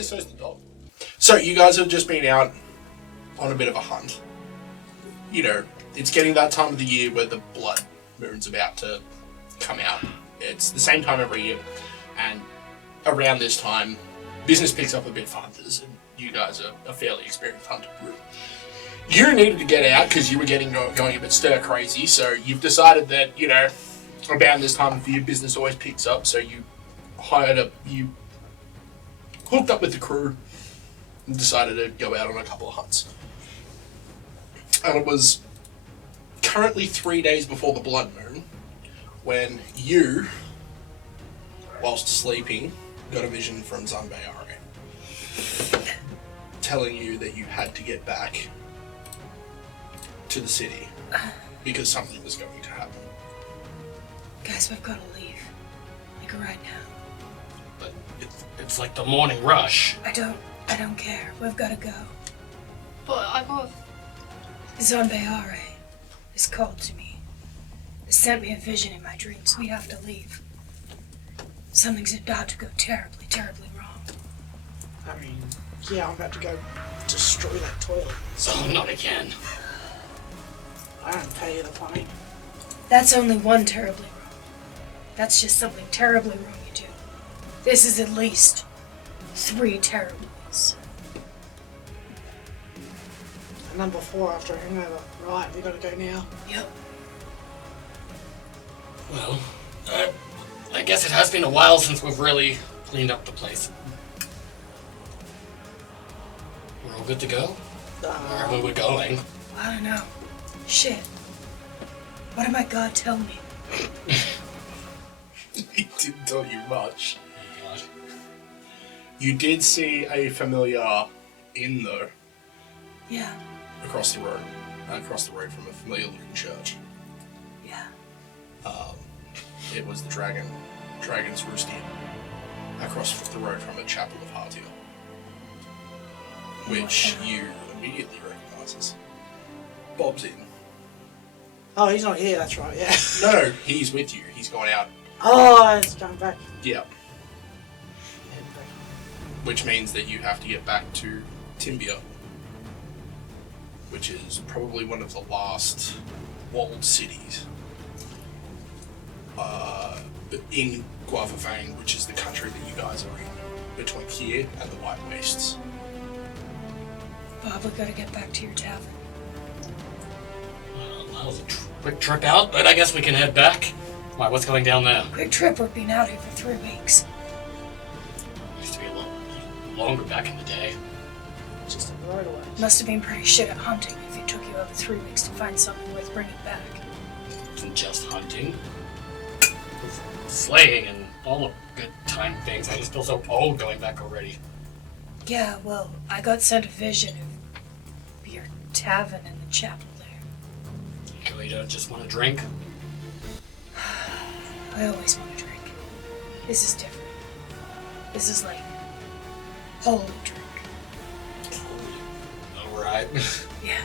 apparently so's the dog. So you guys have just been out on a bit of a hunt. You know, it's getting that time of the year where the blood moon's about to come out. It's the same time every year, and around this time, business picks up a bit for hunters, and you guys are a fairly experienced hunter group. You needed to get out because you were going a bit stir crazy, so you've decided that, you know, around this time of year, business always picks up, so you hooked up with the crew and decided to go out on a couple of hunts. And it was currently 3 days before the blood moon when you, whilst sleeping, got a vision from Zan'Bae'Are telling you that you had to get back to the city because something was going to happen. Guys, we've got to leave. Like right now. But it's like the morning rush. I don't care. We've got to go. But I got... Zan'Bae'Are has called to me. He sent me a vision in my dreams. We have to leave. Something's about to go terribly, terribly wrong. I mean, yeah, I'm about to go destroy that toilet. Oh, not again. I don't pay you the money. That's only one terribly wrong. That's just something terribly wrong you do. This is at least 3 terribles. And number 4 after a hangover. Right, we gotta go now. Yep. Well, I guess it has been a while since we've really cleaned up the place. We're all good to go? Wherever we're going. I don't know. Shit. What did my god tell me? He didn't tell you much. Oh, God. You did see a familiar inn, though, Yeah. across the road from a familiar-looking church. Yeah. It was the Dragon's Roost Inn, across the road from the Chapel of Aria, which you immediately recognise as Bob's Inn. Oh, he's not here, that's right, yeah. No, he's with you. He's gone out. Oh, it's going back. Yeah. Which means that you have to get back to Timibia, which is probably one of the last walled cities in Gorath, which is the country that you guys are in, between here and the White Wastes. Bob, we gotta get back to your tavern. Well, that was a quick trip out, but I guess we can head back. Why, what's going down there? Quick trip, we've been out here for 3 weeks. Used to be a little longer back in the day. Just a road away. Must have been pretty shit at hunting if it took you over 3 weeks to find something worth bringing back. It wasn't just hunting. It was slaying and all the good time things. I just feel so old going back already. Yeah, well, I got sent a vision of your tavern and the chapel there. You don't just want to drink? I always want to drink. This is different. This is like holy drink. Alright. Yeah.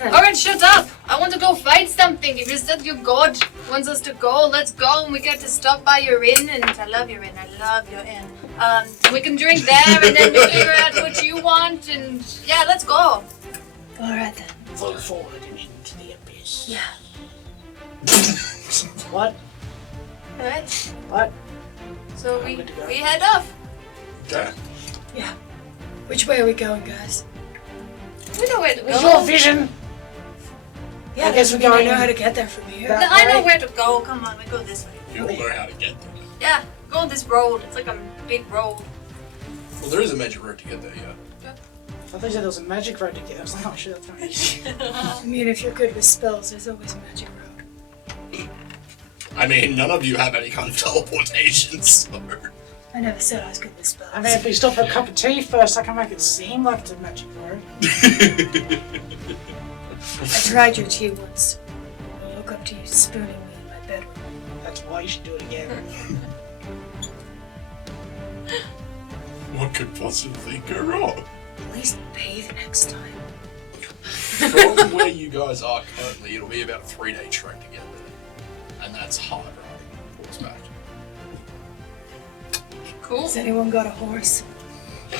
Alright, shut up! I want to go fight something. If you said your god wants us to go, let's go and we get to stop by your inn. And I love your inn, I love your inn. We can drink there and then we figure out what you want and yeah, let's go. Alright then. Fall forward and into the abyss. Yeah. What? Alright, What? so I'm good to go. we head off. Okay. Yeah. Which way are we going, guys? We know where to What's go. your vision? Yeah, I guess we're I going know how to get there from here. that- I know where to go. Come on, we go this way. You all know how to get there. Yeah, go on this road. It's like a big road. Well, there is a magic road to get there, yeah. I thought you said there was a magic road to get. I was like, oh shit, that's kind of easy. I mean, if you're good with spells, there's always a magic road. I mean, none of you have any kind of teleportation, so... I never said I was good with spells. I mean, if we stop for a cup of tea first, I can make it seem like it's a magic road. I tried your tea once. I woke up to you spooning me in my bedroom. That's why you should do it again. What could possibly go wrong? At least bathe next time. From where you guys are currently, it'll be about a 3-day trek to get there. And that's hard riding horseback. Cool. Has anyone got a horse?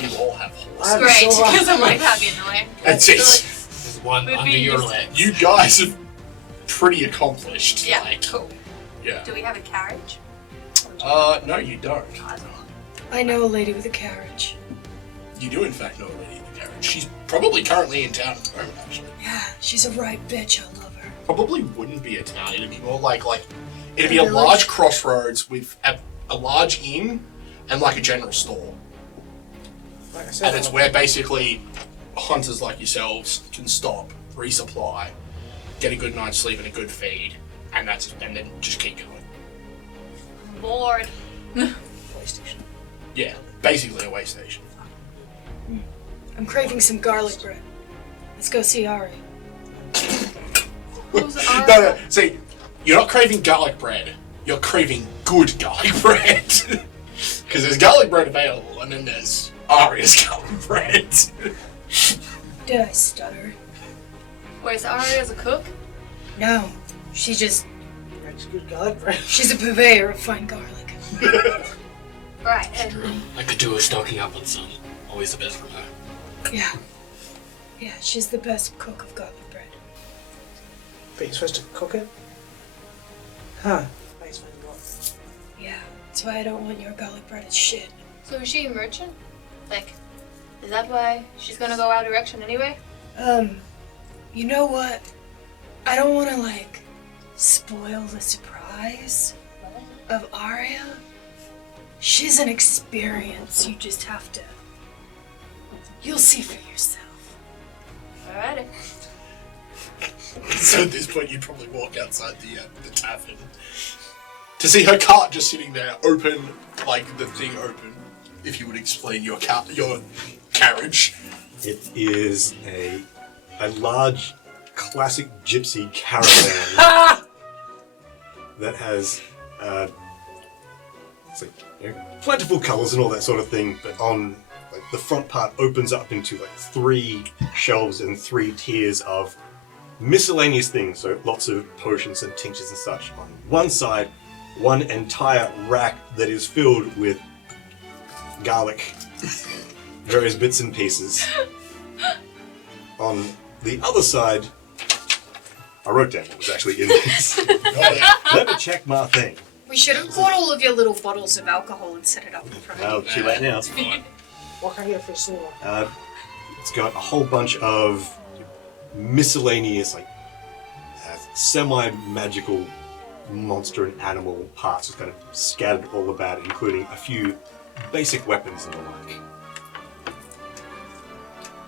You all have horses. I have Great, so much- because I might have you in the way. That's it. There's one Would under be your used- legs. You guys are pretty accomplished. Yeah, Like, cool. yeah. Do we have a carriage? No, you don't. I know a lady with a carriage. You do, in fact, know a lady in the carriage. She's probably currently in town at the moment, actually. Yeah, she's a right bitch. I love her. Probably wouldn't be a town. It'd be more like it'd A be a village? large crossroads with a large inn and like a general store. Like I said, And it's where basically hunters like yourselves can stop, resupply, get a good night's sleep and a good feed, and then just keep going. I'm bored. PlayStation. Yeah, basically a way station. I'm craving some garlic bread. Let's go see Aria. Who's Aria? No, see, you're not craving garlic bread. You're craving good garlic bread. Because there's garlic bread available, and then there's Aria's garlic bread. Did I stutter? Where's Aria as a cook? No, she just, Makes good garlic bread. she's a purveyor of fine garlic. Right, and I could do a stoking up on some. Always the best from her. Yeah. Yeah, she's the best cook of garlic bread. But you're supposed to cook it? Huh. Makes me laugh. Yeah, that's why I don't want your garlic bread. It's shit. so is she a merchant? Like, is that why she's gonna go our direction anyway? You know what? I don't want to, spoil the surprise of Aria. She's an experience. You just have to. You'll see for yourself. Alrighty. So at this point, you'd probably walk outside the tavern to see her cart just sitting there, open, like the thing open. If you would explain your carriage. It is a large classic gypsy caravan that has it's like, plentiful colours and all that sort of thing, but on the front part opens up into 3 shelves and 3 tiers of miscellaneous things, so lots of potions and tinctures and such. On one side, one entire rack that is filled with garlic, various bits and pieces. On the other side, I wrote down what was actually in this. Let me check my thing. We should have bought all of your little bottles of alcohol and set it up in front of Oh, you. too late now. What can I get for a silver? It's got a whole bunch of miscellaneous, semi-magical monster and animal parts just kind of scattered all about, including a few basic weapons and the like.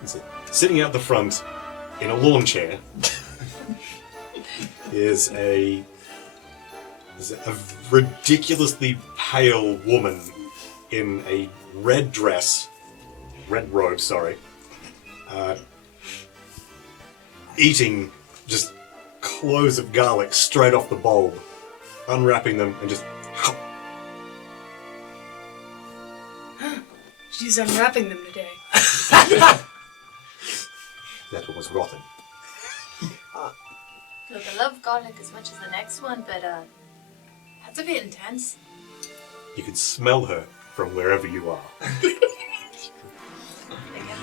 So, sitting out the front in a lawn chair is a ridiculously pale woman in a red robe, eating just cloves of garlic straight off the bulb, unwrapping them and just She's unwrapping them today. that one was rotten. Look, I love garlic as much as the next one, but that's a bit intense. You could smell her from wherever you are. Again,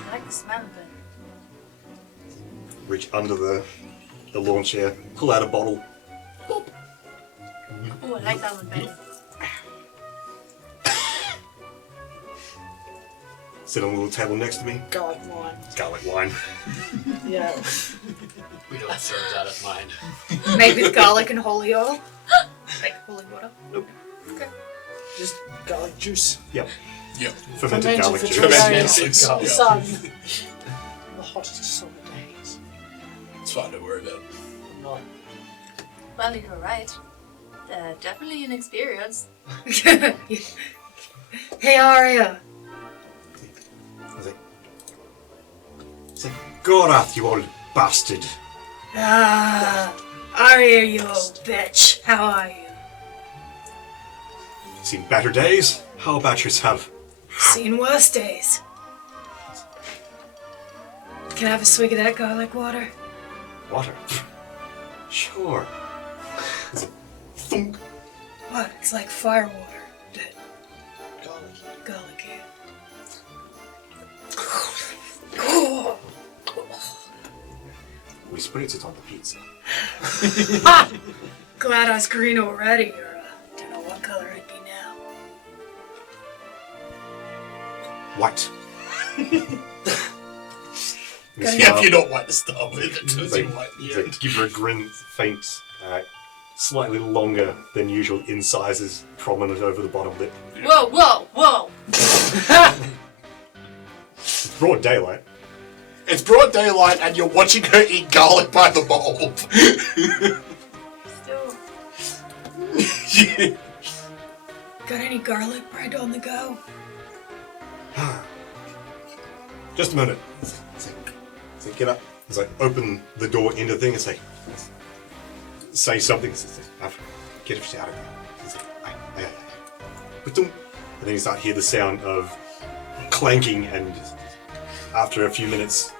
I like the smell of it. Reach under the lawn chair, pull out a bottle. Oh, I like that one better. Sit on a little table next to me. Garlic wine. Garlic wine. Yeah. We don't serve that at mine. Made with garlic and holy oil. Like holy water. Nope. Just garlic juice. Yep. Yep. Fermented garlic for juice. 3 Fermented days. garlic. The Yeah. sun. The hottest summer days. It's fine, don't worry about it. I'm not. Well, you're right. Definitely an experience. Hey, Aria. It's like, Gorath, you old bastard. Ah, Aria, you old bitch. How are you? Seen better days? How about yourself? Seen worse days. Can I have a swig of that garlic water? Water? Sure. It's a thunk. What? It's like fire water. Garlic. garlic here. We spritz it on the pizza. Glad I was green already, or don't know what color it'd be now. White. Yeah, if you're not white to start with, it turns you white in the It's like, end. give her a grin, faint, slightly longer than usual incisors prominent over the bottom lip. Whoa, whoa, whoa. It's broad daylight. It's broad daylight and you're watching her eat garlic by the bulb. Still. Got any garlic bread on the go? Just a minute. It's like, get up. It's like, open the door into the thing. It's like, say something. It's like, get it out of there. It's like, aye. And then you start to hear the sound of clanking, and after a few minutes,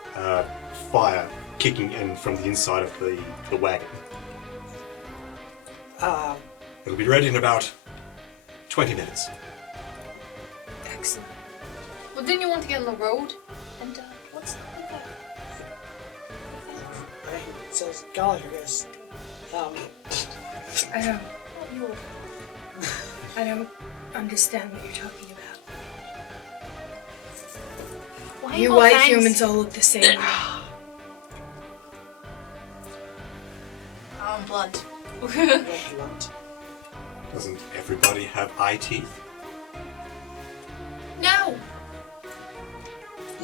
fire kicking in from the inside of the wagon. It'll be ready in about 20 minutes. Excellent. Well, didn't you want to get on the road? And, what's that? I mean, it says garlic, I guess. I don't understand what you're talking about. Why You no white thanks? humans all look the same. I'm blunt. You're blunt. Doesn't everybody have eye teeth? No.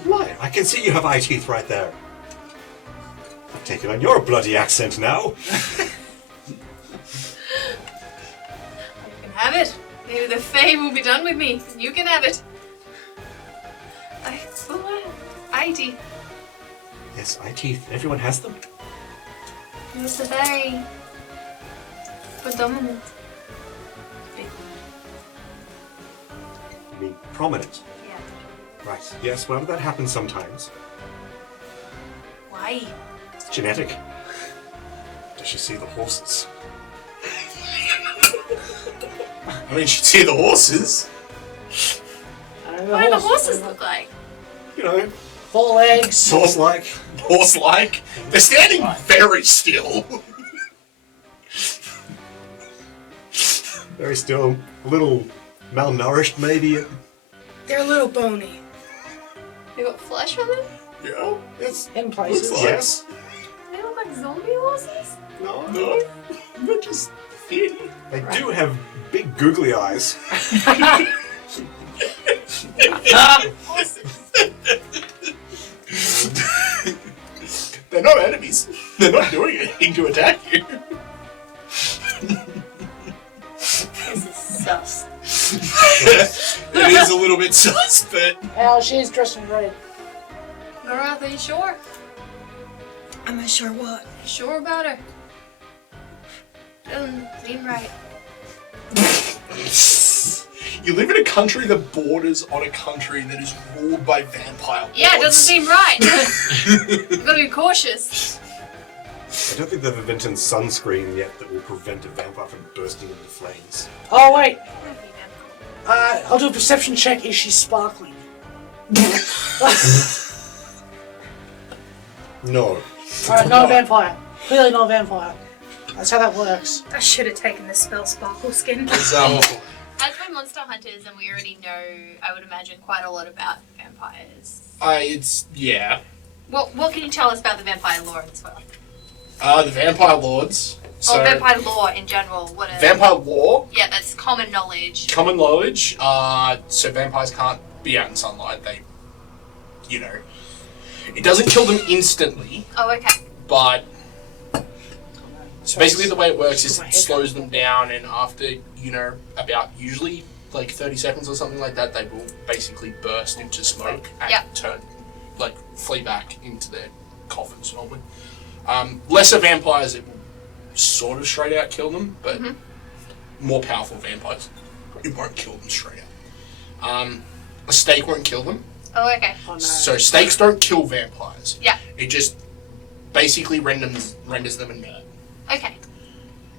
Why? I can see you have eye teeth right there. I'm taking on your bloody accent now. You can have it. Maybe the Fae will be done with me. And you can have it. Eye teeth. Yes, eye teeth. Everyone has them. It's a very predominant. I mean, prominent. Yeah. Right. Yes, well, that happens sometimes. Why? It's genetic. Does she see the horses? I mean, she'd see the horses. I don't know What do the horses look like? You know, 4 legs. horse-like. Horse-like. They're standing very still. Very still. A little malnourished, maybe. They're a little bony. They got flesh on them? Yeah. Yes. In places. Looks like- Yes. They look like zombie horses? No. No. They're just thin. They do have big googly eyes. They're not enemies. They're not doing anything to attack you. This is sus. It is a little bit sus, but Hell, she is dressed in red. Gorath, are you sure? I'm not sure what. You sure about her? Doesn't seem right. you live in a country that borders on a country that is ruled by vampire lords. Yeah, it doesn't seem right. You've got to be cautious. I don't think they've invented sunscreen yet that will prevent a vampire from bursting into flames. Oh, wait. I'll do a perception check. Is she sparkling? No. Alright, not a vampire. Clearly not a vampire. That's how that works. I should have taken the spell Sparkle Skin. It's, As we're monster hunters and we already know, I would imagine, quite a lot about vampires. yeah. What can you tell us about the vampire lore as well? The vampire lords. So, Or vampire lore in general. What are... vampire lore, Yeah, that's common knowledge. common knowledge. So vampires can't be out in sunlight. They, it doesn't kill them instantly, Oh, okay. but so basically the way it works is it slows them down, and after about usually like 30 seconds or something like that, they will basically burst into smoke and Yep. flee back into their coffins normally. Lesser vampires, it will sort of straight out kill them, but more powerful vampires, it won't kill them straight out. A stake won't kill them. Oh, okay. Oh, no. So stakes don't kill vampires. Yeah. It just basically renders them inert. Okay.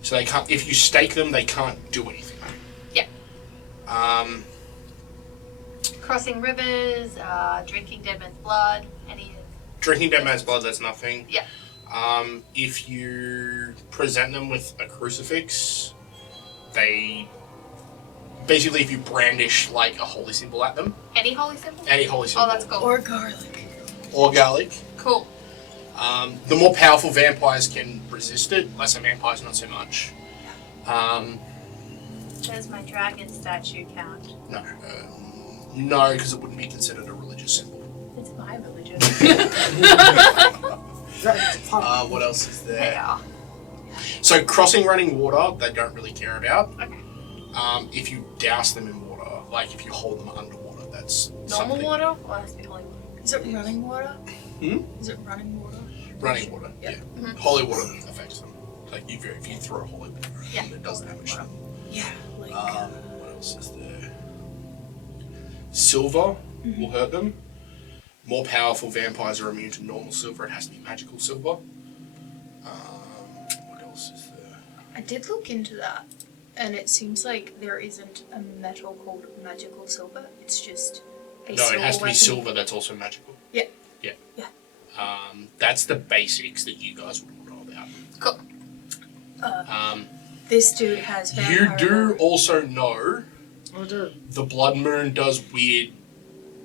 So they can't. If you stake them, they can't do anything. Yeah. crossing rivers, drinking dead man's blood, any... Drinking dead man's blood, that's nothing. Yeah. If you present them with a crucifix, they... Basically, if you brandish, like, a holy symbol at them. Any holy symbol? Any holy symbol. Oh, that's cool. Or garlic. Or garlic. Cool. The more powerful vampires can resist it, lesser vampires not so much. Does my dragon statue count? No. No, because it wouldn't be considered a religious symbol. It's my religion. What else is there? Yeah. So crossing running water, they don't really care about. Okay. If you douse them in water, like if you hold them underwater, that's Normal something. water? Or it has to be holy water? Is it running water? Hmm? Is it running water? Running water, yeah. Mhm. Holy water affects them. Like if you throw holy water, Yeah. it does damage them. Yeah. Like, What else is there? Silver will hurt them. More powerful vampires are immune to normal silver. It has to be magical silver. What else is there? I did look into that, and it seems like there isn't a metal called magical silver. It's just a No, it has to be weapon. silver that's also magical. Yeah. Yeah. Yeah. That's the basics that you guys would know about. Cool. This dude has You vampire. do also know I do. the blood moon does weird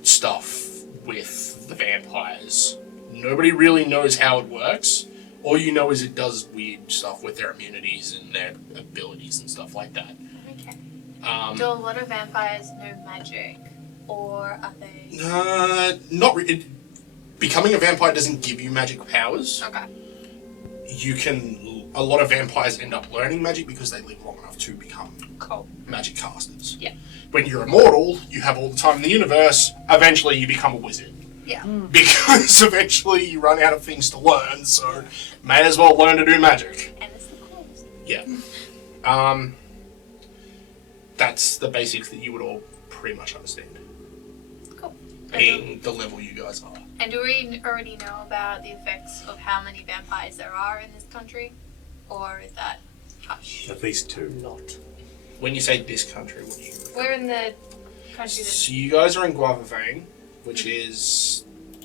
stuff with the vampires. Nobody really knows how it works. All you know is it does weird stuff with their immunities and their abilities and stuff like that. Okay. Do a lot of vampires know magic? Or are they... Not really. Becoming a vampire doesn't give you magic powers. Okay. A lot of vampires end up learning magic because they live long enough to become Cool. magic casters. Yeah. When you're immortal, you have all the time in the universe, eventually you become a wizard. Yeah. Because eventually you run out of things to learn, so may as well learn to do magic. And it's the coolest. Yeah. That's the basics that you would all pretty much understand. Cool. Being the level you guys are. And do we already know about the effects of how many vampires there are in this country? Or is that hush? At least 2. Not. When you say this country, what do you refer? We're in the country that's... So you guys are in Guava Vein, which is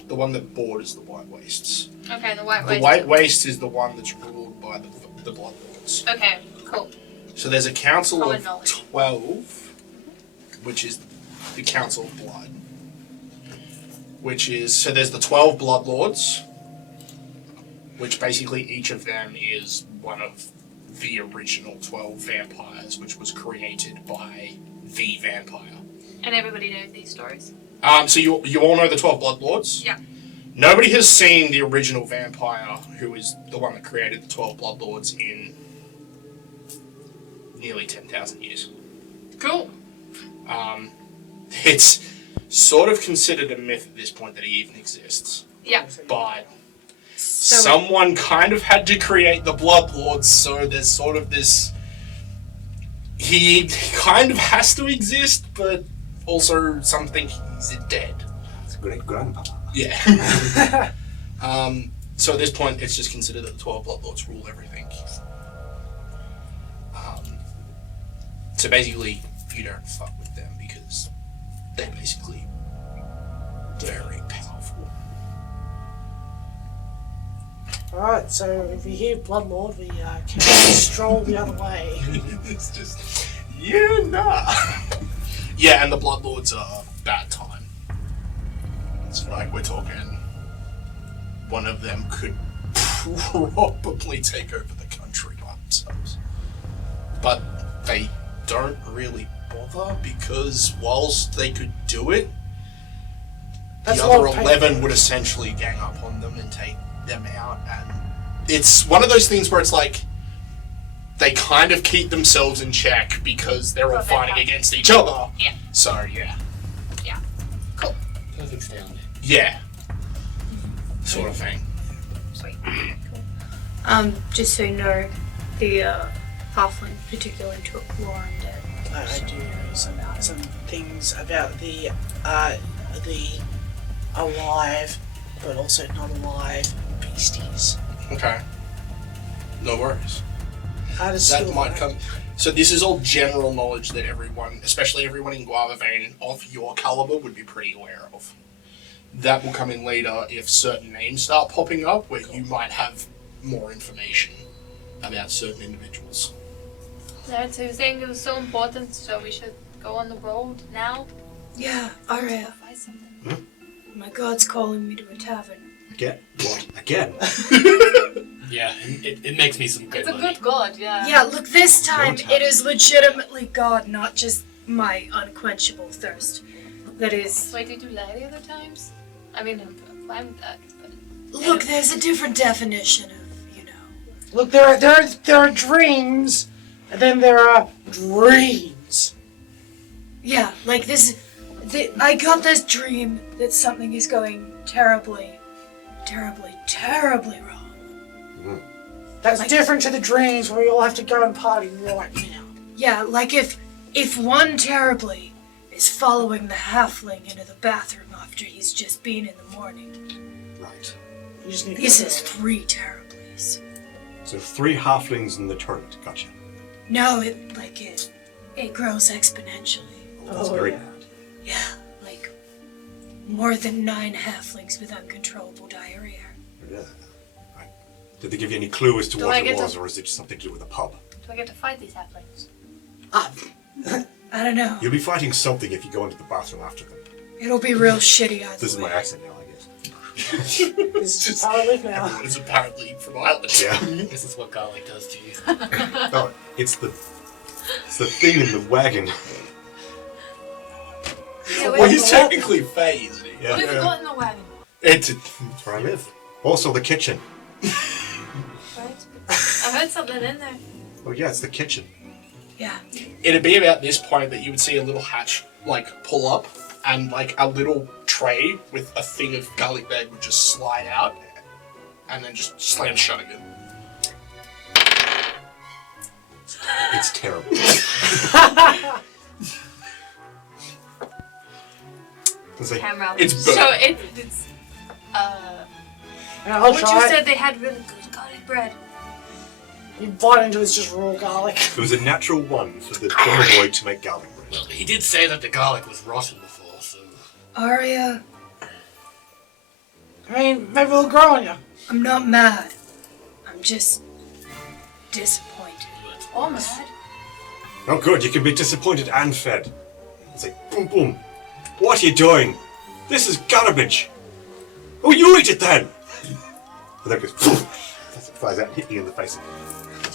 the one that borders the White Wastes. Okay, the White The Waste. White Waste is the one that's ruled by the Blood Lords. Okay, cool. So there's a council Common of knowledge. 12, which is the Council of Blood. So there's the 12 Blood Lords, which basically each of them is one of the original 12 vampires, which was created by the vampire. And everybody knows these stories? So you all know the 12 Blood Lords? Yeah. Nobody has seen the original vampire, who is the one that created the 12 Blood Lords, in nearly 10,000 years. Cool. It's sort of considered a myth at this point that he even exists. Yeah. But So someone kind of had to create the Blood Lords, so there's sort of this... He kind of has to exist, but also some think he's dead. It's a great grandpa. Yeah. So at this point, it's just considered that the 12 Blood Lords rule everything. So basically, you don't fuck with them because they're basically very powerful. Alright, so if we hear Bloodlord, we can stroll the other way. It's just, yeah, nah. Yeah, and the Blood Lords are bad time. It's like we're talking, one of them could probably take over the country by themselves. But they don't really bother because whilst they could do it, That's the a lot other of pain. 11 would essentially gang up on them and take them out, and it's one of those things where it's like they kind of keep themselves in check because they're all Well, fighting they're against each other. Yeah. So yeah. Cool. Perfect sound. Yeah. Sort of thing. Sweet. just so you know, the halfling particularly took Lauren dead. I do know some things about the alive, but also not alive beasties. Okay. No worries. How does That skill might work? come. So this is all general knowledge that everyone, especially everyone in Guava Vein of your caliber, would be pretty aware of. That will come in later if certain names start popping up where you might have more information about certain individuals. Alright, so you're saying it was so important, so we should go on the road now? Yeah, Aria. Find something. My god's calling me to a tavern. Again? What? Again? Yeah, it makes me some good It's a money. good god, yeah. Yeah, look, this time it is legitimately God, not just my unquenchable thirst. That is... Wait, did you lie the other times? I mean, I'm fine with that, but... Look, there's a different definition of, Look, there are dreams, and then there are dreams. Yeah, like this... I got this dream that something is going terribly, terribly, terribly wrong. That's different to the dreams where we all have to go and party right now. Yeah, like if one terribly is following the halfling into the bathroom after he's just been in the morning. Right. You just need to This go. is 3 terriblies. So 3 halflings in the tournament. Gotcha. No, it grows exponentially. That's Oh, very yeah. bad. Yeah, like more than 9 halflings with uncontrollable diarrhea. Yeah. Right. Did they give you any clue as to Do what I it get was, to- or is it just something to do with the pub? Do I get to fight these halflings? I don't know. You'll be fighting something if you go into the bathroom after them. It'll be real shitty either This is way. my accent now, I guess. This is how I live now. Everyone is apparently from Ireland. Yeah. This is what garlic does to you. No, it's the thing in the wagon. Yeah, Well, he's technically Fae, isn't he? Yeah. We've got in the wagon, It's That's where I live. Also the kitchen. right? I heard something in there. Oh yeah, it's the kitchen. Yeah. It'd be about this point that you would see a little hatch, like, pull up, and, like, a little tray with a thing of garlic bread would just slide out, and then just slam shut again. It's terrible. It's like, Camera. It's burnt. So it's And I'll what you try. said they had really good garlic bread. You bite into it's just raw garlic. it was a natural 1 for the drummer boy to make garlic bread. Well, he did say that the garlic was rotten before, so... Aria, I mean, maybe it'll grow on you. I'm not mad. I'm just disappointed. Almost. Oh good, you can be disappointed and fed. It's like, boom boom. What are you doing? This is garbage. Oh, you eat it then! And then it goes, poof, as it flies out and hit you in the face.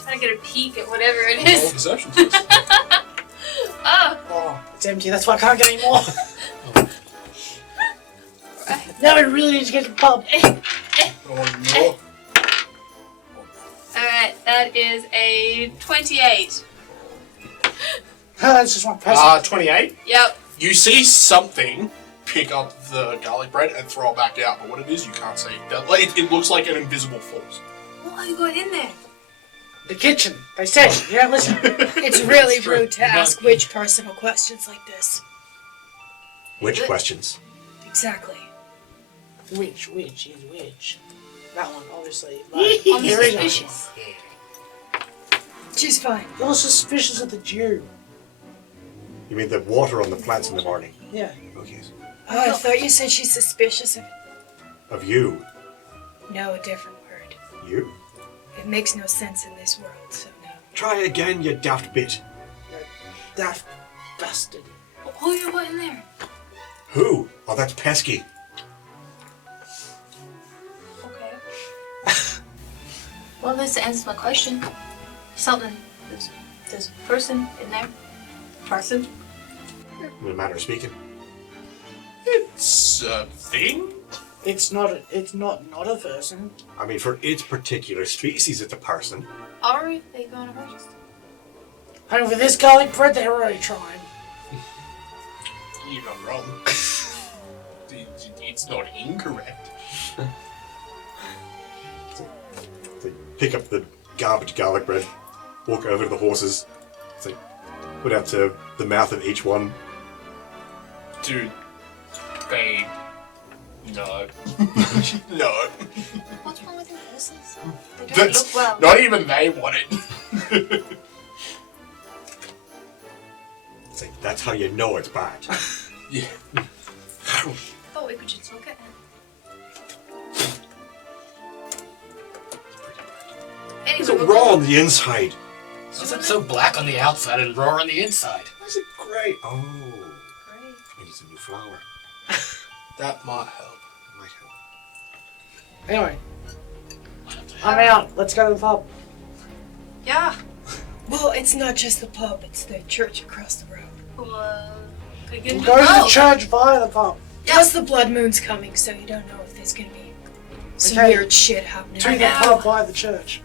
Trying to get a peek at whatever it Roll a is. perception test. Oh, Oh, it's empty. That's why I can't get any more. Now we really need to get to the pub. Oh, no. alright, that is a 28. That's just one present. 28. Yep. You see something pick up the garlic bread and throw it back out, but what it is, you can't see. It looks like an invisible force. What are you going in there? The kitchen. They said. Yeah, listen. It's really true. rude to ask witch personal questions like this. Which questions? Exactly. Which is which? That one, obviously. I'm There is one. suspicious. She's fine. You're suspicious of the Jew. You mean the water on the plants in the morning? Yeah. Okay. Oh, I thought you said she's suspicious of... Of you. No, a different word. You? It makes no sense in this world, so no. Try again, you daft bit. That bastard. Who you got in there? Who? Oh, that's pesky. Okay. Well, this answers my question. Something. There's a person in there. Person? In a manner of speaking. It's a thing? It's not a person. I mean, for its particular species, it's a person. Are they going to hurt us? And for this garlic bread, they're already trying. You're not wrong. It's not incorrect. They pick up the garbage garlic bread, walk over to the horses, it's like, put out to the mouth of each one. Dude, they... No. No. What's wrong with your horses? They don't That's, look well. not even they want it. It's like, that's how you know it's bad. Yeah. Oh, we could just look at it. It's Anyway, a raw on the inside. Why is it so black on the outside and raw on the inside? Why is it grey? Oh, Great. maybe it's a new flower. That might help. Might help. Anyway, I'm out. Let's go to the pub. Yeah. Well, it's not just the pub, it's the church across the road. We We'll can go to the go. church via the pub. Plus the blood moon's coming, so you don't know if there's gonna be some Okay. weird shit happening. To the pub via the church.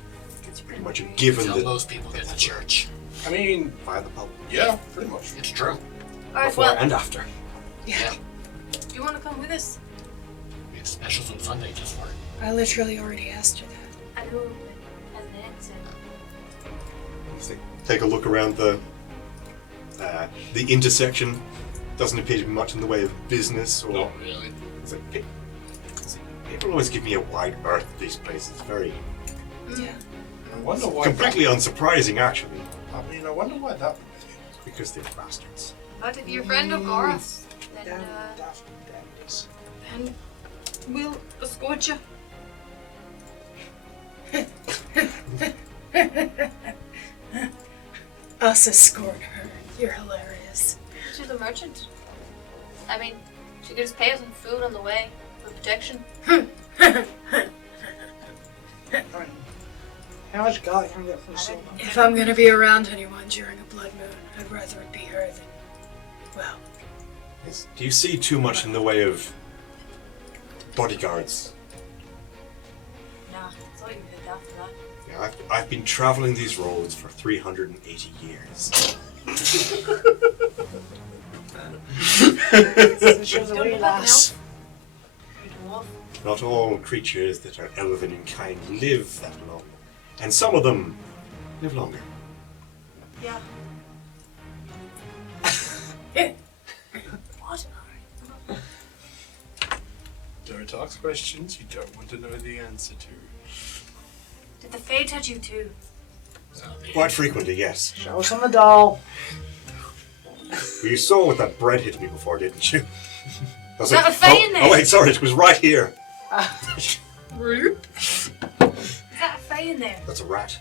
It's pretty much a given Until that most people get to church. I mean, via the pub. yeah, pretty much. It's true. Alright, Before well, and after. Yeah. do you want to come with us? We had specials on Sunday just for it. I literally already asked her that. I know, but as an answer. So take a look around the intersection. Doesn't appear to be much in the way of business or. Not really. It's like, people always give me a wide berth at these places. Very Yeah. I wonder why. completely unsurprising, actually, I mean, I wonder why that would be. because they're bastards. But if you're a friend of Gorath, then, then we'll escort you. Us escort her. You're hilarious. She's a merchant. I mean, she could just pay us some food on the way for protection. How much garlic can I get from silver? If I'm gonna be around anyone during a blood moon, I'd rather it be her than, well, Do you see too much in the way of bodyguards? Nah, that's all you did after that. Yeah, I've been traveling these roads for 380 years. She was a wee Don't lass. You dwarf. Not all creatures that are elven in kind live that long, and some of them live longer. Yeah. What? Don't ask questions you don't want to know the answer to. Did the Fae touch you too? Quite frequently, yes. Show us on the doll. Well, you saw what that bread hit me before, didn't you? I was Is that a Fae in there? Oh wait, sorry, it was right here. Rude. Is that a Fae in there? That's a rat.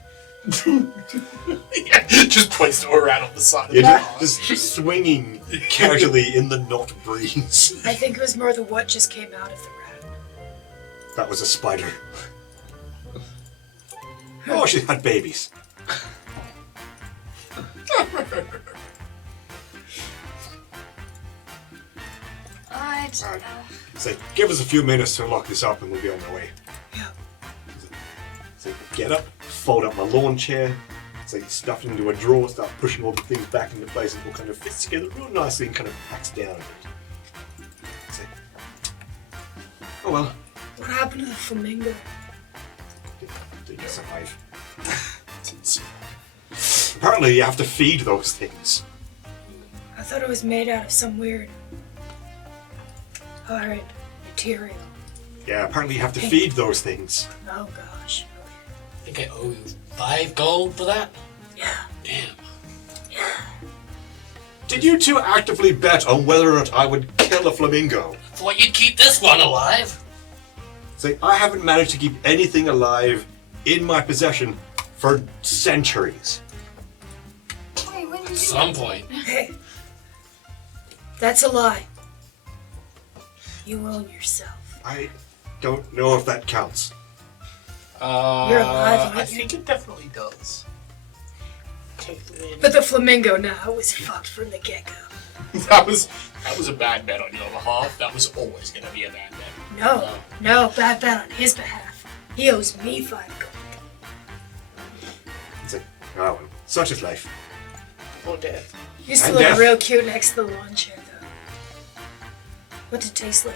Yeah, just placed a rat on the side of the Yeah, car. just swinging casually in the not breeze. I think it was more the what just came out of the rat. That was a spider. Oh, she had babies. Alright. Alright. So give us a few minutes to lock this up and we'll be on our way. Yeah. So get up, fold up my lawn chair, so you stuff it into a drawer, start pushing all the things back into place and it all kind of fits together real nicely and kind of packs down a bit. So, oh well, What happened to the flamingo? did you survive? Apparently you have to feed those things. I thought it was made out of some weird, alright, material. Yeah, apparently you have to feed those things. Oh gosh. I think I owe you 5 gold for that? Yeah. Damn. Did you two actively bet on whether or not I would kill a flamingo? Thought you'd keep this one alive. Say, I haven't managed to keep anything alive in my possession for centuries. Wait, when did At you... some point. Hey. That's a lie. You own yourself. I don't know if that counts. You're alive, aren't I you? think it definitely does. Take the win. But the flamingo now was fucked from the get-go. That was a bad bet on your behalf. That was always going to be a bad bet. No, bad bet on his behalf. He owes me 5 gold. It's like, oh, well, such is life. Or death. Used to And look death. real cute next to the lawn chair, though. What's it taste like?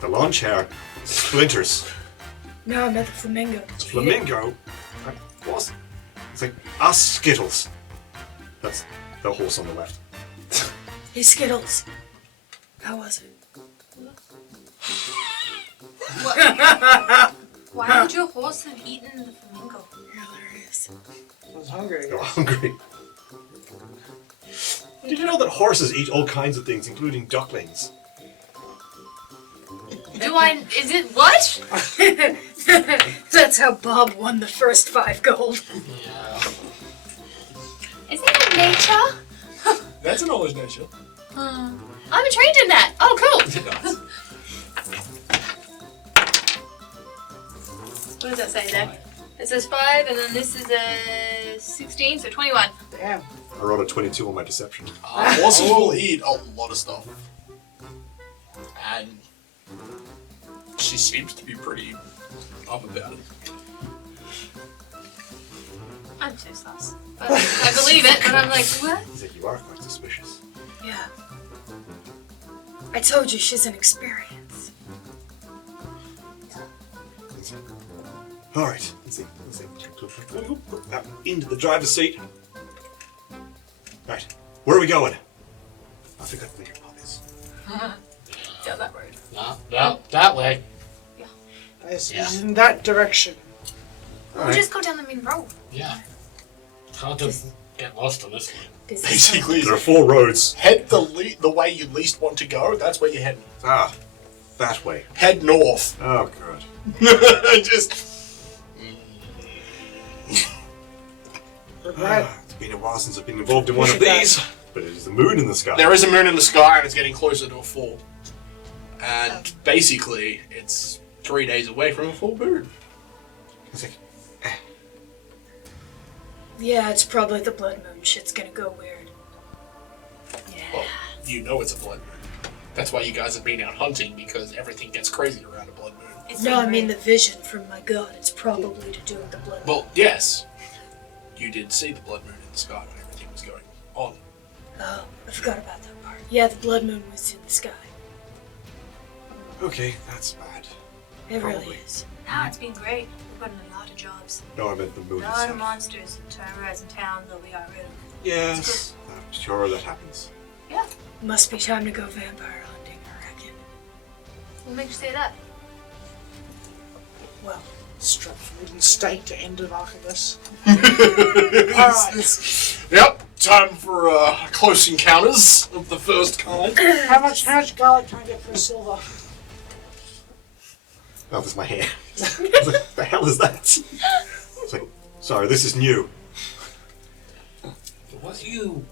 The lawn chair, splinters. No, not the flamingo. Did The you eat it? flamingo, what? It's like us Skittles. That's the horse on the left. Hey, Skittles. How was it? Why would your horse have eaten the flamingo? You're hilarious. I was hungry. You're hungry. Did you know that horses eat all kinds of things, including ducklings? Is it what? That's how Bob won the first 5 gold. Yeah. Is that in nature? That's an knowledge nature. I'm trained in that. Oh, cool. Nice. What does that say there? It says 5, and then this is a 16, so 21. Damn. I rolled a 22 on my deception. Horses will eat a lot of stuff. And she seems to be pretty up about it. I'm so sus. But I believe it, but I'm like, what? He said you are quite suspicious. Yeah. I told you she's an experience. All right. Let's see. Now, into the driver's seat. Right. Where are we going? I think I figured out this. Down that road. No, that way. This Yeah. is in that direction. All We'll right. just go down the main road. Yeah. It's hard to get lost on this one. This is Basically, There are 4 roads. head the way you least want to go. That's where you're heading. Ah, that way. Head north. Oh, God. Just Right. It's been a while since I've been involved in one of these, but it is the moon in the sky. there is a moon in the sky, and it's getting closer to a full. And basically, it's 3 days away from a full moon. It's like, Yeah, it's probably the blood moon. Shit's gonna go weird. Well, you know it's a blood moon. That's why you guys have been out hunting, because everything gets crazy around a blood moon. It's No, I been mean great. the vision from my god. It's probably to do with the blood moon. Well, yes, you did see the blood moon in the sky when everything was going on. Oh, I forgot about that part. Yeah, the blood moon was in the sky. okay, that's bad. It really Probably. is. No, it's been great. We've gotten a lot of jobs. No, I meant the moon A lot of itself. monsters and terrorizing towns that we got rid of. Yes, I'm sure that happens. Yeah. Must be time to go vampire hunting, I reckon. What makes you say that? Well, Stratford and State to end it after this. Yep, time for close encounters of the first kind. How much garlic can I get for a silver? Oh, that's my hair. What the hell is that? It's like, sorry, this is new. Were you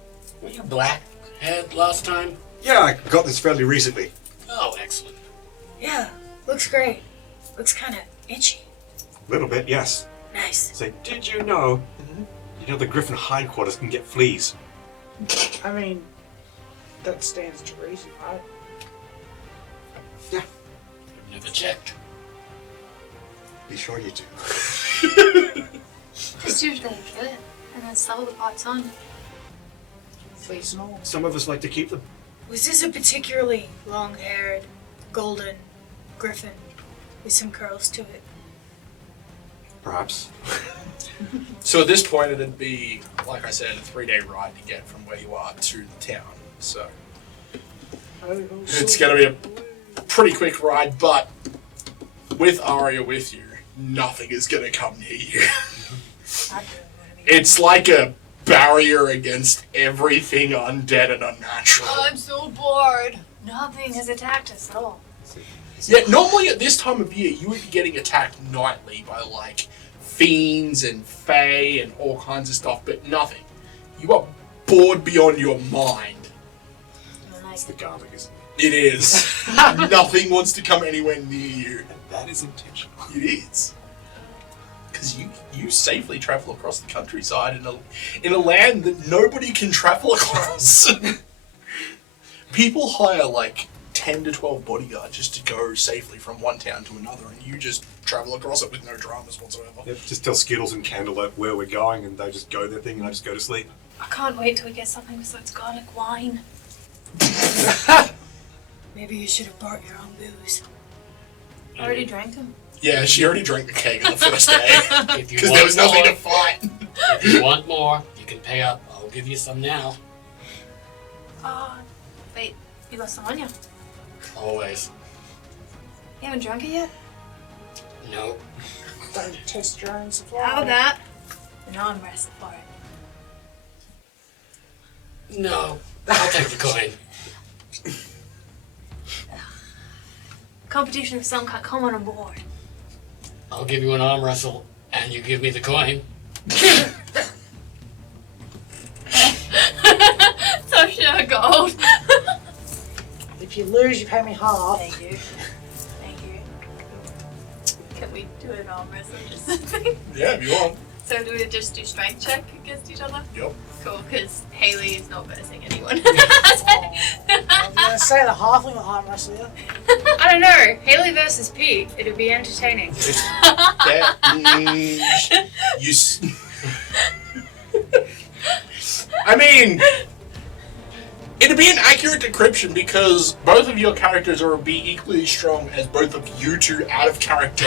black-haired last time? Yeah, I got this fairly recently. Oh, excellent. yeah, looks great. Looks kind of itchy. A little bit, yes. Nice. It's like, did you know? You know the griffin hindquarters can get fleas. I mean, that stands to reason, right? Yeah, Never checked. be sure you do. Just usually kill it and then sew the parts on. Fleece and all. Some of us like to keep them. Was this a particularly long-haired, golden griffin with some curls to it? Perhaps. So at this point, it'd be, like I said, a 3-day ride to get from where you are to the town. So it's going to be a pretty quick ride, but with Aria with you, nothing is going to come near you. It's like a barrier against everything undead and unnatural. I'm so bored. Nothing has attacked us at all. Yeah, normally at this time of year, you would be getting attacked nightly by, like, fiends and fae and all kinds of stuff, but nothing. You are bored beyond your mind. It's the garlic, isn't It is. Nothing wants to come anywhere near you. it? And that is intentional. It is. Because you safely travel across the countryside in a land that nobody can travel across. People hire like 10 to 12 bodyguards just to go safely from one town to another, and you just travel across it with no dramas whatsoever. Yep, just tell Skittles and Candlelight where we're going, and they just go their thing, and I just go to sleep. I can't wait till we get something besides garlic wine. Maybe you should have brought your own booze. I already drank them. Yeah, she already drank the keg on the first day. If you Because want there was nothing more, to fight. if you want more, you can pay up. I'll give you some now. Wait, you got some on you? Always. You haven't drunk it yet? No. Don't test your own supply. How that? Now I'm rested for it. No. I'll take the coin. Competition of some kind, come on board. I'll give you an arm wrestle, and you give me the coin. So sure, gold. If you lose, you pay me half. Thank you. Can we do an arm wrestle? Just Yeah, if you want. so do we just do strength check against each other? Yep. Cool, because Haley is not versing anyone. I was going to say the halfling will arm wrestle you. I don't know. Haley versus Pete. It'd be entertaining. I mean, it'd be an accurate description because both of your characters are be equally strong as both of you two out of character.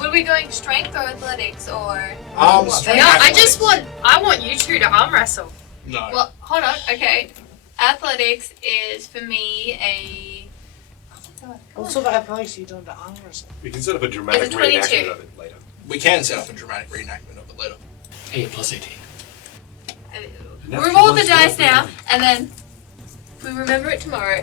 Were we going strength or athletics or? Strength, No, athletics. I want you two to arm wrestle. No. Well, hold on. Okay, athletics is for me a. What sort of athletics are you doing to arm wrestle? We can set up a dramatic It's a 22. reenactment of it later. We can set up a dramatic reenactment of it later. 8 plus 18. We roll the dice now, and then we remember it tomorrow.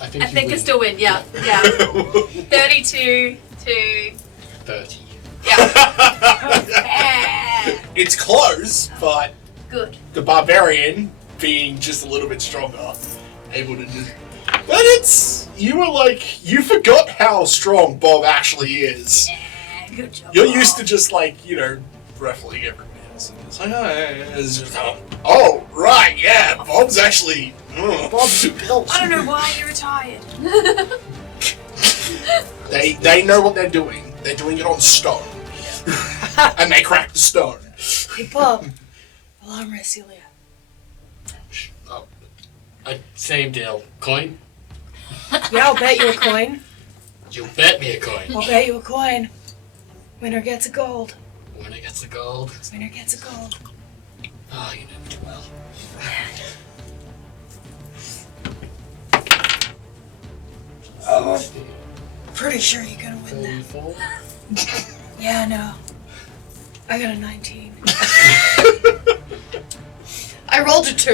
I I think I still win. Yeah. 32 to 30. yeah. It's close, but Good. the barbarian being just a little bit stronger, able to just. But it's you forgot how strong Bob actually is. Yeah, good job. You're used to just ruffling everybody else. And it's like, it's just, oh, right, yeah, Bob's actually. Bob's built. I don't know why you retired. They know what they're doing. They're doing it on stone, and they crack the stone. Hey, Bob. I'll arm wrestle you. Oh, same deal. Coin? Yeah, I'll bet you a coin. You bet me a coin. I'll bet you a coin. Winner gets a gold. Winner gets the gold. Winner gets a gold. Oh, you know me too well. Pretty sure you're gonna win that. 34. Yeah, I know. I got a 19. I rolled a 2.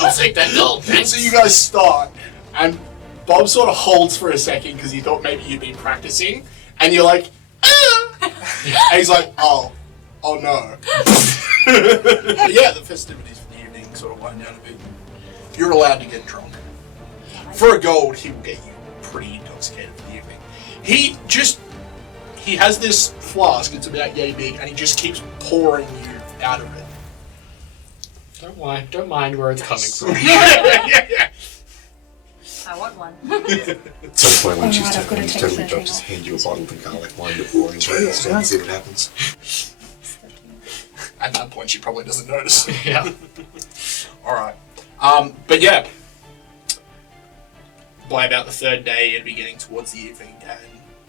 I'll take that gold. Thanks. So you guys start, and Bob sort of holds for a second because he thought maybe you'd been practicing, and you're like, ah! And he's like, oh no. But yeah, the festivities for the evening sort of wind down a bit. You're allowed to get drunk. For a gold, he will get you pretty intoxicated for the evening. He has this flask, it's about yay big, and he just keeps pouring you out of it. Don't mind where it's coming from. yeah. I want one. At some point when Oh, she's right, I've got to he's take totally that drunk, thing just off. hand you a bottle of garlic wine to pour into it instead and see what happens. At that point, she probably doesn't notice. Yeah. Alright. But yeah. By about the third day, it'd be getting towards the evening, and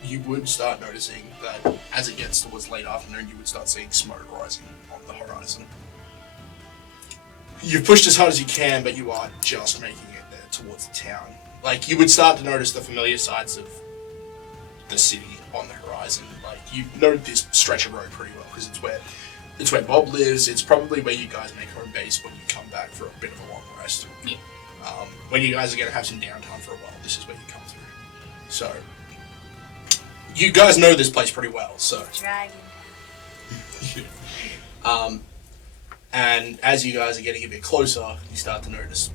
you would start noticing that as it gets towards late afternoon, you would start seeing smoke rising on the horizon. You've pushed as hard as you can, but you are just making it there towards the town. Like, you would start to notice the familiar sides of the city on the horizon. Like, you know this stretch of road pretty well, because it's where Bob lives. It's probably where you guys make home base when you come back for a bit of a long rest. Yeah. When you guys are going to have some downtime for a while, this is where you come through. So, you guys know this place pretty well, so. Dragon. And as you guys are getting a bit closer, you start to notice,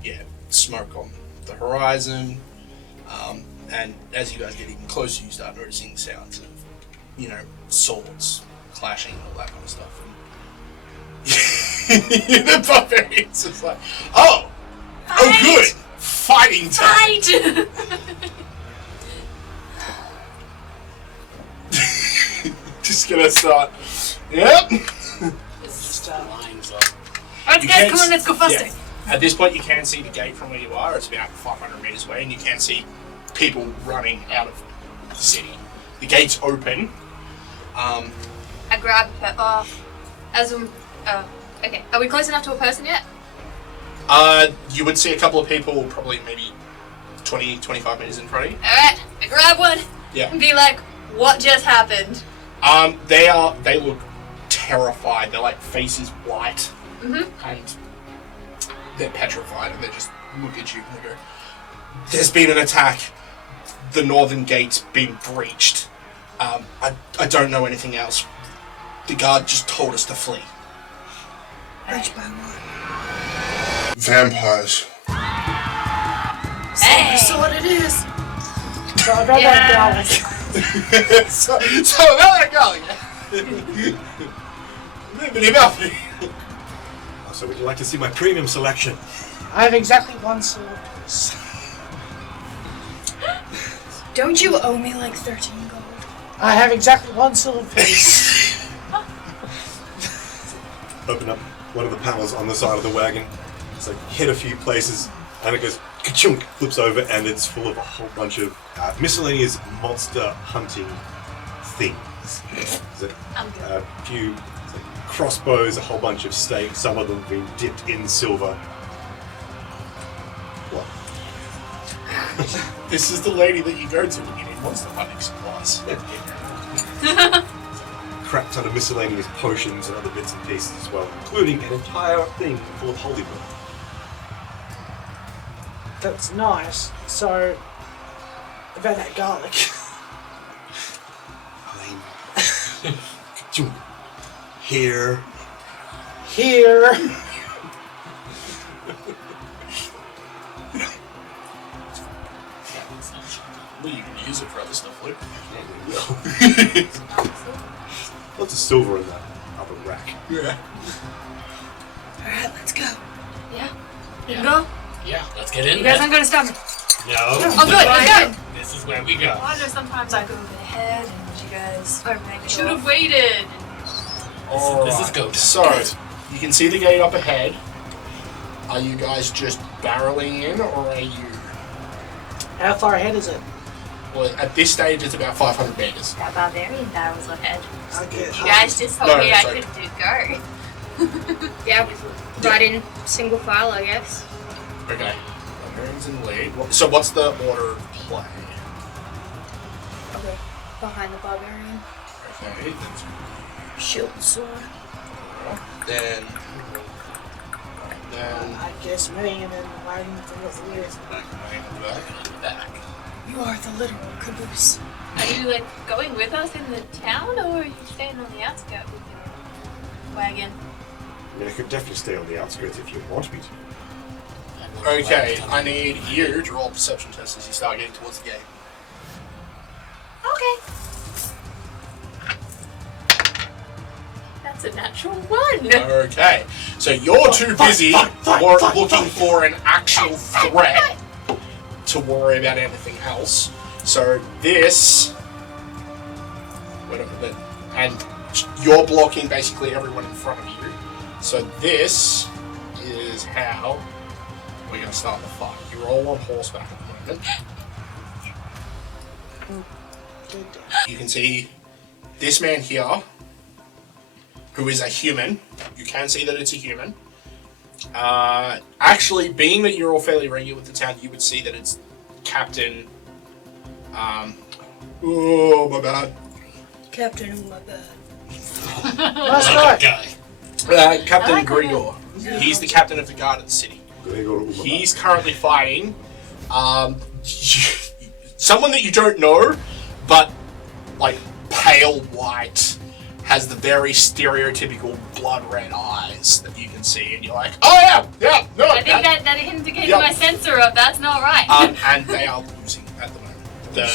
smoke on the horizon. And as you guys get even closer, you start noticing sounds of, swords clashing and all that kind of stuff. And the barbarian's just like, oh good, fighting time. Fight! Just gonna start. Yep. Lines up. Alright, You guys, can't come on, let's go faster. Yeah. At this point, you can see the gate from where you are. It's about 500 meters away, and you can see people running out of the city. The gate's open. I grab okay. Are we close enough to a person yet? You would see a couple of people, probably maybe 20, 25 meters in front of you. Alright, I grab one Yeah. and be like, What just happened? They look terrified. They're like faces white. And they're petrified, and they just look at you and they go, "There's been an attack. The northern gate's been breached. I don't know anything else. The guard just told us to flee." Breached by what? Vampires. So what it is? So about that garlic. so about that garlic. So would you like to see my premium selection? I have exactly one silver piece. Don't you owe me like 13 gold? I have exactly one silver piece. Open up one of the panels on the side of the wagon. It's like hit a few places, and it goes ka-chunk, flips over, and it's full of a whole bunch of miscellaneous monster hunting things. There's a few crossbows, a whole bunch of stakes, some of them have been dipped in silver. What? This is the lady that you go to when you need monster hunting supplies. Crap ton of miscellaneous potions and other bits and pieces as well, including an entire thing full of holy book. That's nice. So, about that garlic. Here. Here. Well, you can use it for other stuff, Luke. Lots of silver in that upper rack. Yeah. Alright, let's go. Yeah. Yeah. Go. Yeah, let's get in You guys there. aren't gonna stop me. No. Oh, good. Let's go. This is where we go. I know sometimes I go a bit ahead and you guys Should have waited. This is go. So, you can see the gate up ahead. Are you guys just barreling in, or are you... How far ahead is it? Well, at this stage, it's about 500 meters. That barbarian barrels ahead. Okay. You guys just told No, me it's I okay. could go. Yeah, right in single file, I guess. Okay. Barbarian's in the lead. So what's the order of play? Okay. Behind the barbarian. Okay, that's Shield and sword. Then... I guess me, and then waiting for what it is. Back. You are the literal caboose. Are you like going with us in the town, or are you staying on the outskirts with your wagon? I mean, I could definitely stay on the outskirts if you want me to. Okay, I need you to roll a perception test as you start getting towards the gate. Okay. That's a natural one. Okay, so you're too busy looking for an actual threat to worry about anything else. So this, whatever, and you're blocking basically everyone in front of you. So this is how we're going to start the fight. You're all on horseback at the moment. You can see this man here, who is a human. You can see that it's a human. Actually, being that you're all fairly regular with the town, you would see that it's Captain... oh, my bad. Captain, oh my bad. Nice Another guy. guy. Captain I like Grigor. He's the captain of the guard of the city. He's currently fighting someone that you don't know, but like pale white, has the very stereotypical blood red eyes that you can see, and you're like, oh yeah, no. I think that indicated Yep. my sensor up. That's not right. And they are losing at the moment. The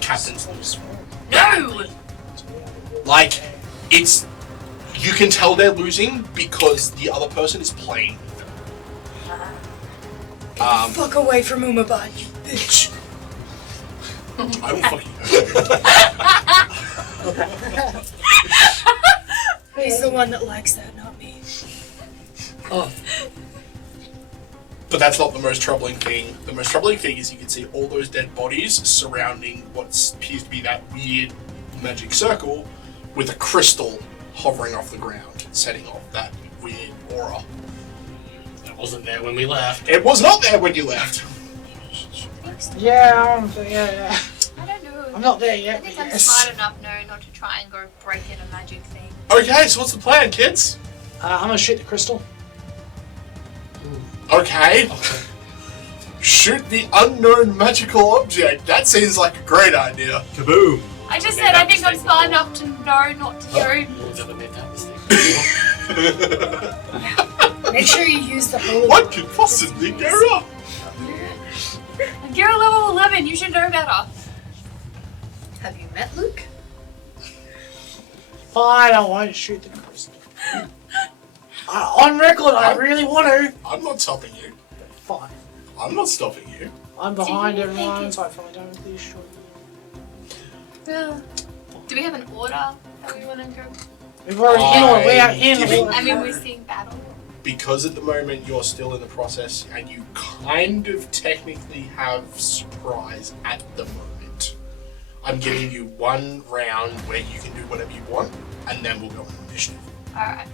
captain's losing. no! Like, it's... You can tell they're losing because the other person is playing with them. Fuck away from Umabad, you bitch. I will fucking He's the one that likes that, not me. Oh. But that's not the most troubling thing. The most troubling thing is you can see all those dead bodies surrounding what appears to be that weird magic circle with a crystal hovering off the ground, setting off that weird aura. That wasn't there when we left. It was not there when you left. Yeah, yeah. I don't know. I'm not there I yet, think but I'm yes. smart enough, no, not to try and go break in a magic thing. Okay, so what's the plan, kids? I'm gonna shoot the crystal. Okay. Shoot the unknown magical object. That seems like a great idea. Kaboom! I just said I think I'm smart enough to know not to go. You've never made that mistake. Make sure you use the holy. What could possibly go wrong? You're level 11, you should know better. Have you met Luke? Fine, I won't shoot the crystal. On record, I really want to. I'm not stopping you. Fine. I'm not stopping you. I'm behind Do you everyone, think so I probably don't really shoot. Do we have an order that we want to go? We've already we are in giving- order. I mean, we're seeing battle. Because at the moment you're still in the process and you kind of technically have surprise at the moment. I'm giving you one round where you can do whatever you want and then we'll go on initiative. Alright.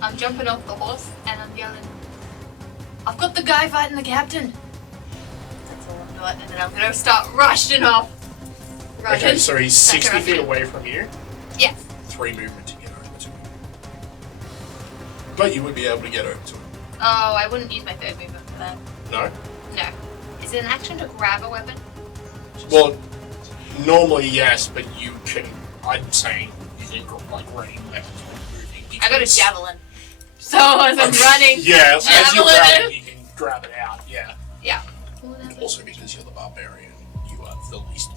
I'm jumping off the horse and I'm yelling, I've got the guy fighting the captain. That's all I'm doing. And then I'm going to start rushing off. Rushing. Okay, so he's 60 That's feet right. away from you. Yes. 3 movement to get over to him. But you would be able to get over to him. Oh, I wouldn't use my third movement for that. No? No. Is it an action to grab a weapon? Well, normally yes, but you can. I'm saying you can like running weapons when moving. I got a because- javelin. So as I'm running, Yeah, as you're javelin. running, you can grab it out. Yeah. Yeah. Also, because you're the barbarian, you are the least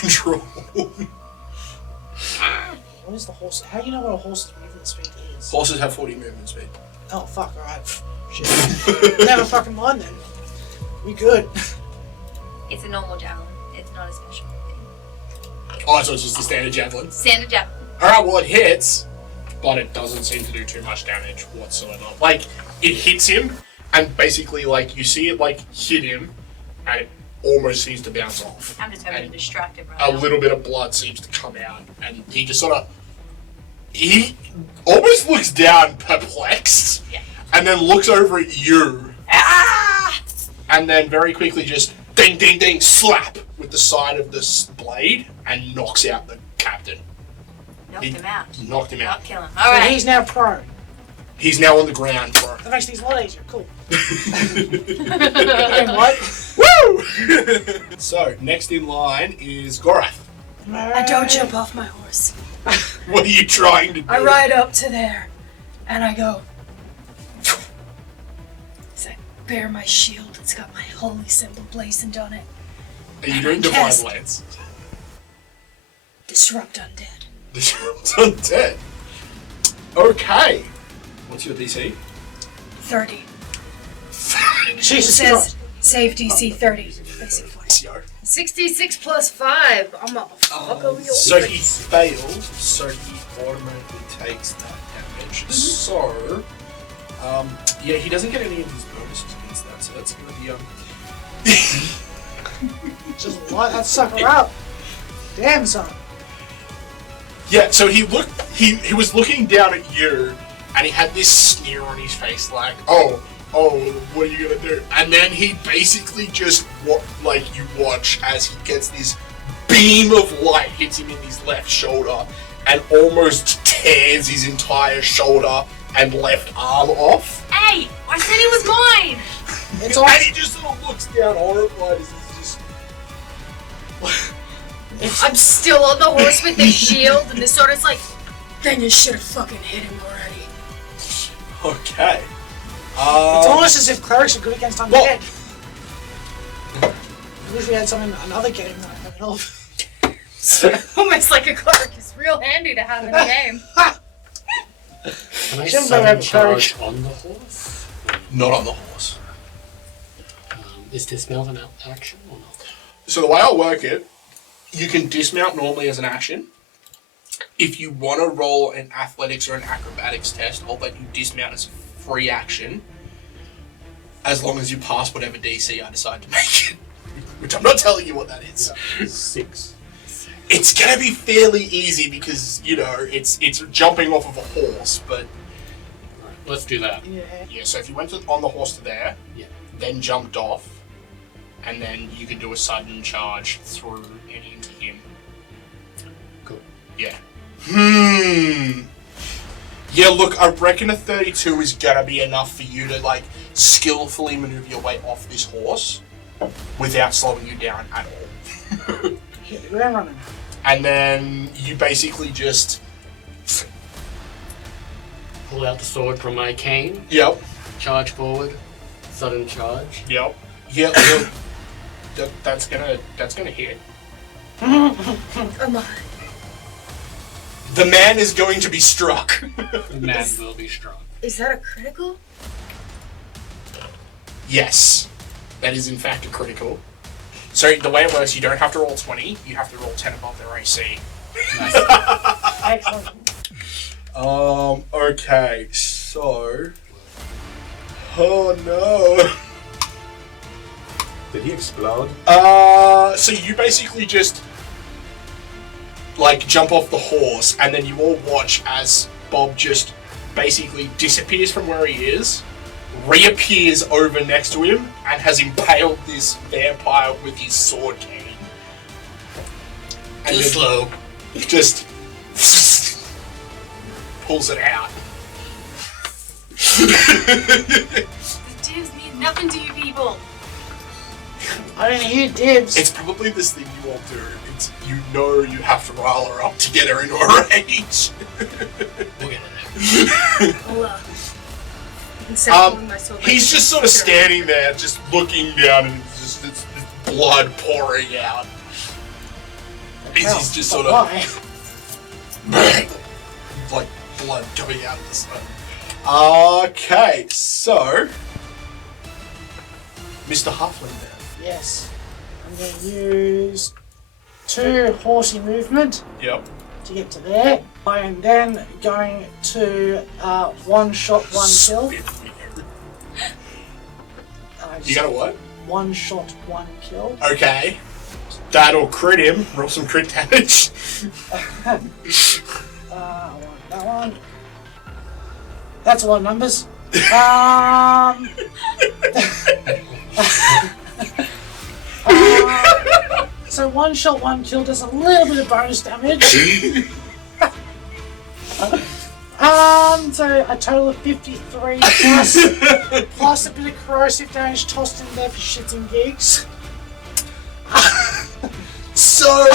control. What is the horse? How do you know what a horse's movement speed is? Horses have 40 movement speed. Oh, fuck, alright. Shit. Never fucking mind then. We good. It's a normal javelin. It's not a special thing. Oh, so it's just a standard javelin. Standard javelin. Alright, well, it hits, but it doesn't seem to do too much damage whatsoever. Like, it hits him, and basically, like, you see it, like, hit him, and it almost seems to bounce off. I'm determined to distract him right A now. little bit of blood seems to come out, and he just sort of... He almost looks down perplexed, Yeah. and then looks over at you, Ah! and then very quickly just ding, ding, ding, slap with the side of this blade, and knocks out the captain. Knocked him out. Knocked him out. Not kill him. So Alright. he's now prone. He's now on the ground, bro. That makes things a lot easier. Cool. And what? Woo! So, next in line is Gorath. I don't jump off my horse. What are you trying to do? I ride up to there, and I go. As I bear my shield, it's got my holy symbol blazoned on it. Are you doing Divine Cast. Lance? Disrupt undead. It's undead. Okay. What's your DC? 30. It Jesus says Christ. save DC 30, basically. 66 plus 5. I'm a fuck over your So he failed, so he automatically takes that damage. So, yeah, he doesn't get any of his bonuses against that, so that's gonna be, Just light that sucker up. Damn, son. Yeah, so he was looking down at you, and he had this sneer on his face, like, oh, what are you gonna do? And then he basically just, you watch as he gets this beam of light hits him in his left shoulder, and almost tears his entire shoulder and left arm off. Hey! I said he was mine! It's And awesome. he just sort of looks down horrified as he's just... I'm still on the horse with the shield, and this sort of like, then you should have fucking hit him already. Okay. It's almost as if clerics are good against undead. Well- I wish we had some in another game that I heard of. Almost like a cleric is real handy to have in a game. Can I Shouldn't sudden have charge on the horse? Not on the horse. Is dismount an action or not? So the way I'll work it, you can dismount normally as an action. If you want to roll an athletics or an acrobatics test, I'll let you dismount as a free action, as long as you pass whatever DC I decide to make it. Which I'm not telling you what that is. 6. It's gonna be fairly easy because, you know, it's jumping off of a horse, but Let's do that. Yeah. yeah, so if you went on the horse to there, Yeah. then jumped off, and then you can do a sudden charge through and into him. Cool. Yeah. Yeah, look, I reckon a 32 is gonna be enough for you to, like, skillfully maneuver your way off this horse without slowing you down at all. Hit the ground running. And then you basically just... Pull out the sword from my cane. Yep. Charge forward. Sudden charge. Yep. Yeah, look, that's gonna hit. Come on. The man is going to be struck. The man will be strong. Is that a critical? Yes. That is in fact a critical. So the way it works, you don't have to roll 20, you have to roll 10 above their AC. Nice. Excellent. Okay, so... Oh no. Did he explode? So you basically just, like, jump off the horse, and then you all watch as Bob just basically disappears from where he is, reappears over next to him, and has impaled this vampire with his sword cane. And Too then slow. just pulls it out. The dibs mean nothing to you people. I don't hear dibs. It's probably this thing you all do. It's, you know you have to rile her up to get her into a rage. We'll get it. I'll, encircling my sword. He's just sort of standing there, just looking down, and it's blood pouring out. He's just sort of Why? like blood coming out of the side. Okay, so Mr. Huffling there. Yes. I'm going to use 2 horsey movement Yep. to get to there. I am then going to one shot, one kill. You got a what? One shot, one kill. Okay. That'll crit him. Roll some crit damage. I want that one. That's a lot of numbers. So one shot, one kill does a little bit of bonus damage. So a total of 53 plus a bit of corrosive damage tossed in there for shits and gigs. So,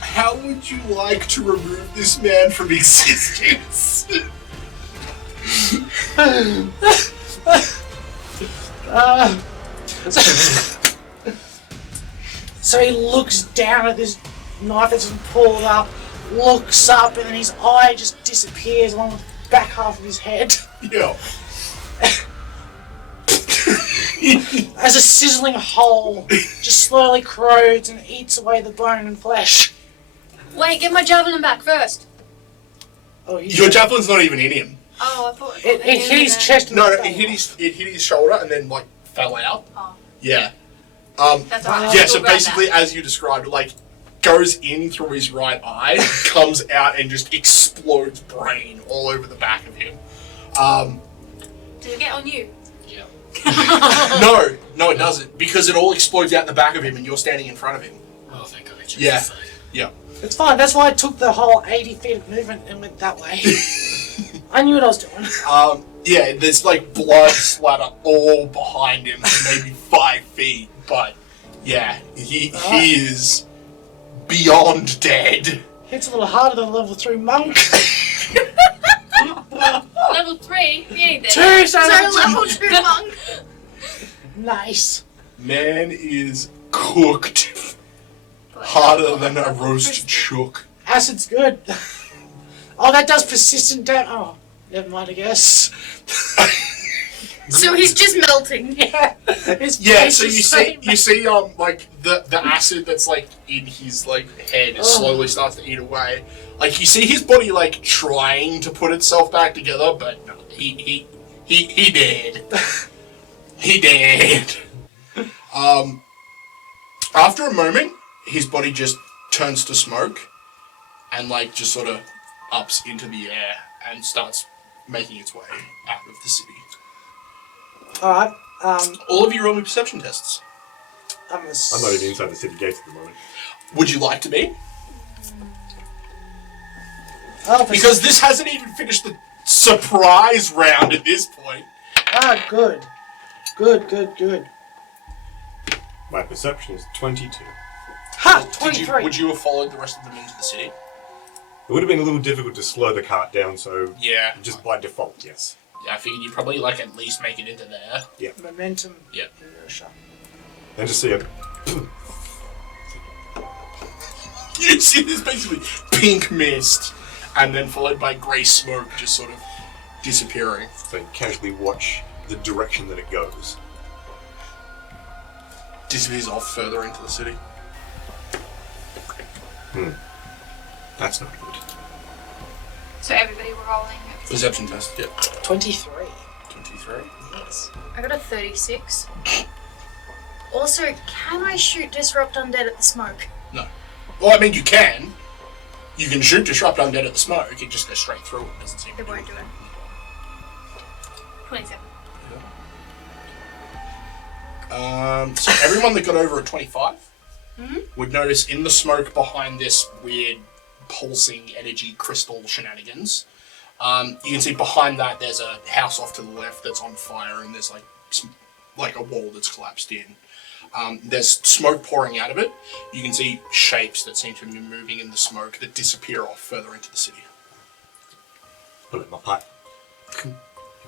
how would you like to remove this man from existence? So he looks down at this knife that's been pulled up, looks up, and then his eye just disappears along with the back half of his head. Yeah. As a sizzling hole just slowly corrodes and eats away the bone and flesh. Wait, get my javelin back first. Oh, Your javelin's not even in him. Oh, I thought It hit his chest. and No, fell. it hit his shoulder and then like fell out. Oh, Yeah. that's alright. Yeah. I'll So grab basically, that. as you described, like goes in through his right eye, comes out and just explodes brain all over the back of him. Did it get on you? Yeah. No, it doesn't, because it all explodes out the back of him, and you're standing in front of him. Oh, thank God I chose Yeah. this side. Yeah. It's fine, that's why I took the whole 80 feet of movement and went that way. I knew what I was doing. Yeah, there's like blood splatter all behind him, maybe 5 feet, but yeah, he is beyond dead. Hits a little harder than a level 3 monk. Level 3? We ain't there. 2, so level 2 monk. Nice. Man is cooked harder than a roast chook. Acid's good. Oh, that does persistent damage. Oh, never mind, I guess. So he's just melting. Yeah. His Yeah, face so is you see like the acid that's like in his like head slowly starts to eat away. Like you see his body like trying to put itself back together, but no, he did. He did. After a moment, his body just turns to smoke and like just sort of ups into the air and starts making its way out of the city. Alright, All of you roll me perception tests. I'm not even inside the city gates at the moment. Would you like to be? Oh, Because this hasn't even finished the surprise round at this point. Ah, good. Good. My perception is 22. Ha! 23. Would you have followed the rest of them into the city? It would have been a little difficult to slow the cart down, so Yeah. just by default, yes. Yeah, I figured you'd probably like at least make it into there. Momentum. Yeah. Inertia. And just see it. You see this basically pink mist, and then followed by grey smoke just sort of disappearing. So you casually watch the direction that it goes. Disappears off further into the city. That's not good. So everybody we're rolling. Perception test, yeah. 23. 23. Yes. I got a 36. Also, can I shoot Disrupt Undead at the smoke? No. Well, I mean, you can. You can shoot Disrupt Undead at the smoke, it just goes straight through it. Doesn't seem to It won't do it. 27. So everyone that got over a 25 would notice in the smoke behind this weird pulsing energy crystal shenanigans, you can see behind that there's a house off to the left that's on fire, and there's like a wall that's collapsed in. There's smoke pouring out of it. You can see shapes that seem to be moving in the smoke that disappear off further into the city. Put it in my pipe. In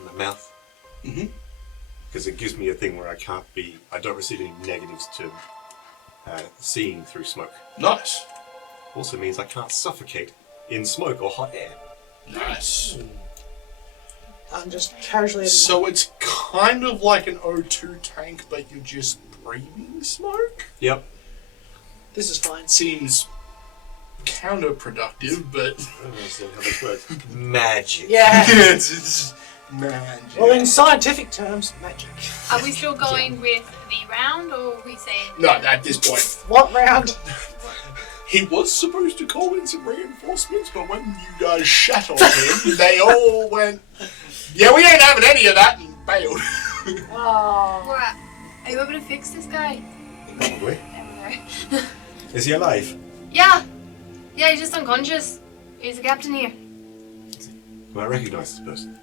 my mouth. Because it gives me a thing where I don't receive any negatives to seeing through smoke. Nice. Also means I can't suffocate in smoke or hot air. Nice. I'm just casually... So it's kind of like an O2 tank, but you're just breathing smoke? Yep. This is fine. Seems counterproductive, but... I don't understand how this works. Magic. Yeah. it's magic. Well, in scientific terms, magic. Are we still going with the round, or are we saying... No, at this point. What round? He was supposed to call in some reinforcements, but when you guys shat on him, they all went, yeah, we ain't having any of that, and bailed. Oh. Gorath, are you able to fix this guy? Probably. There Is he alive? Yeah, he's just unconscious. He's the captain here. Do I recognise this person?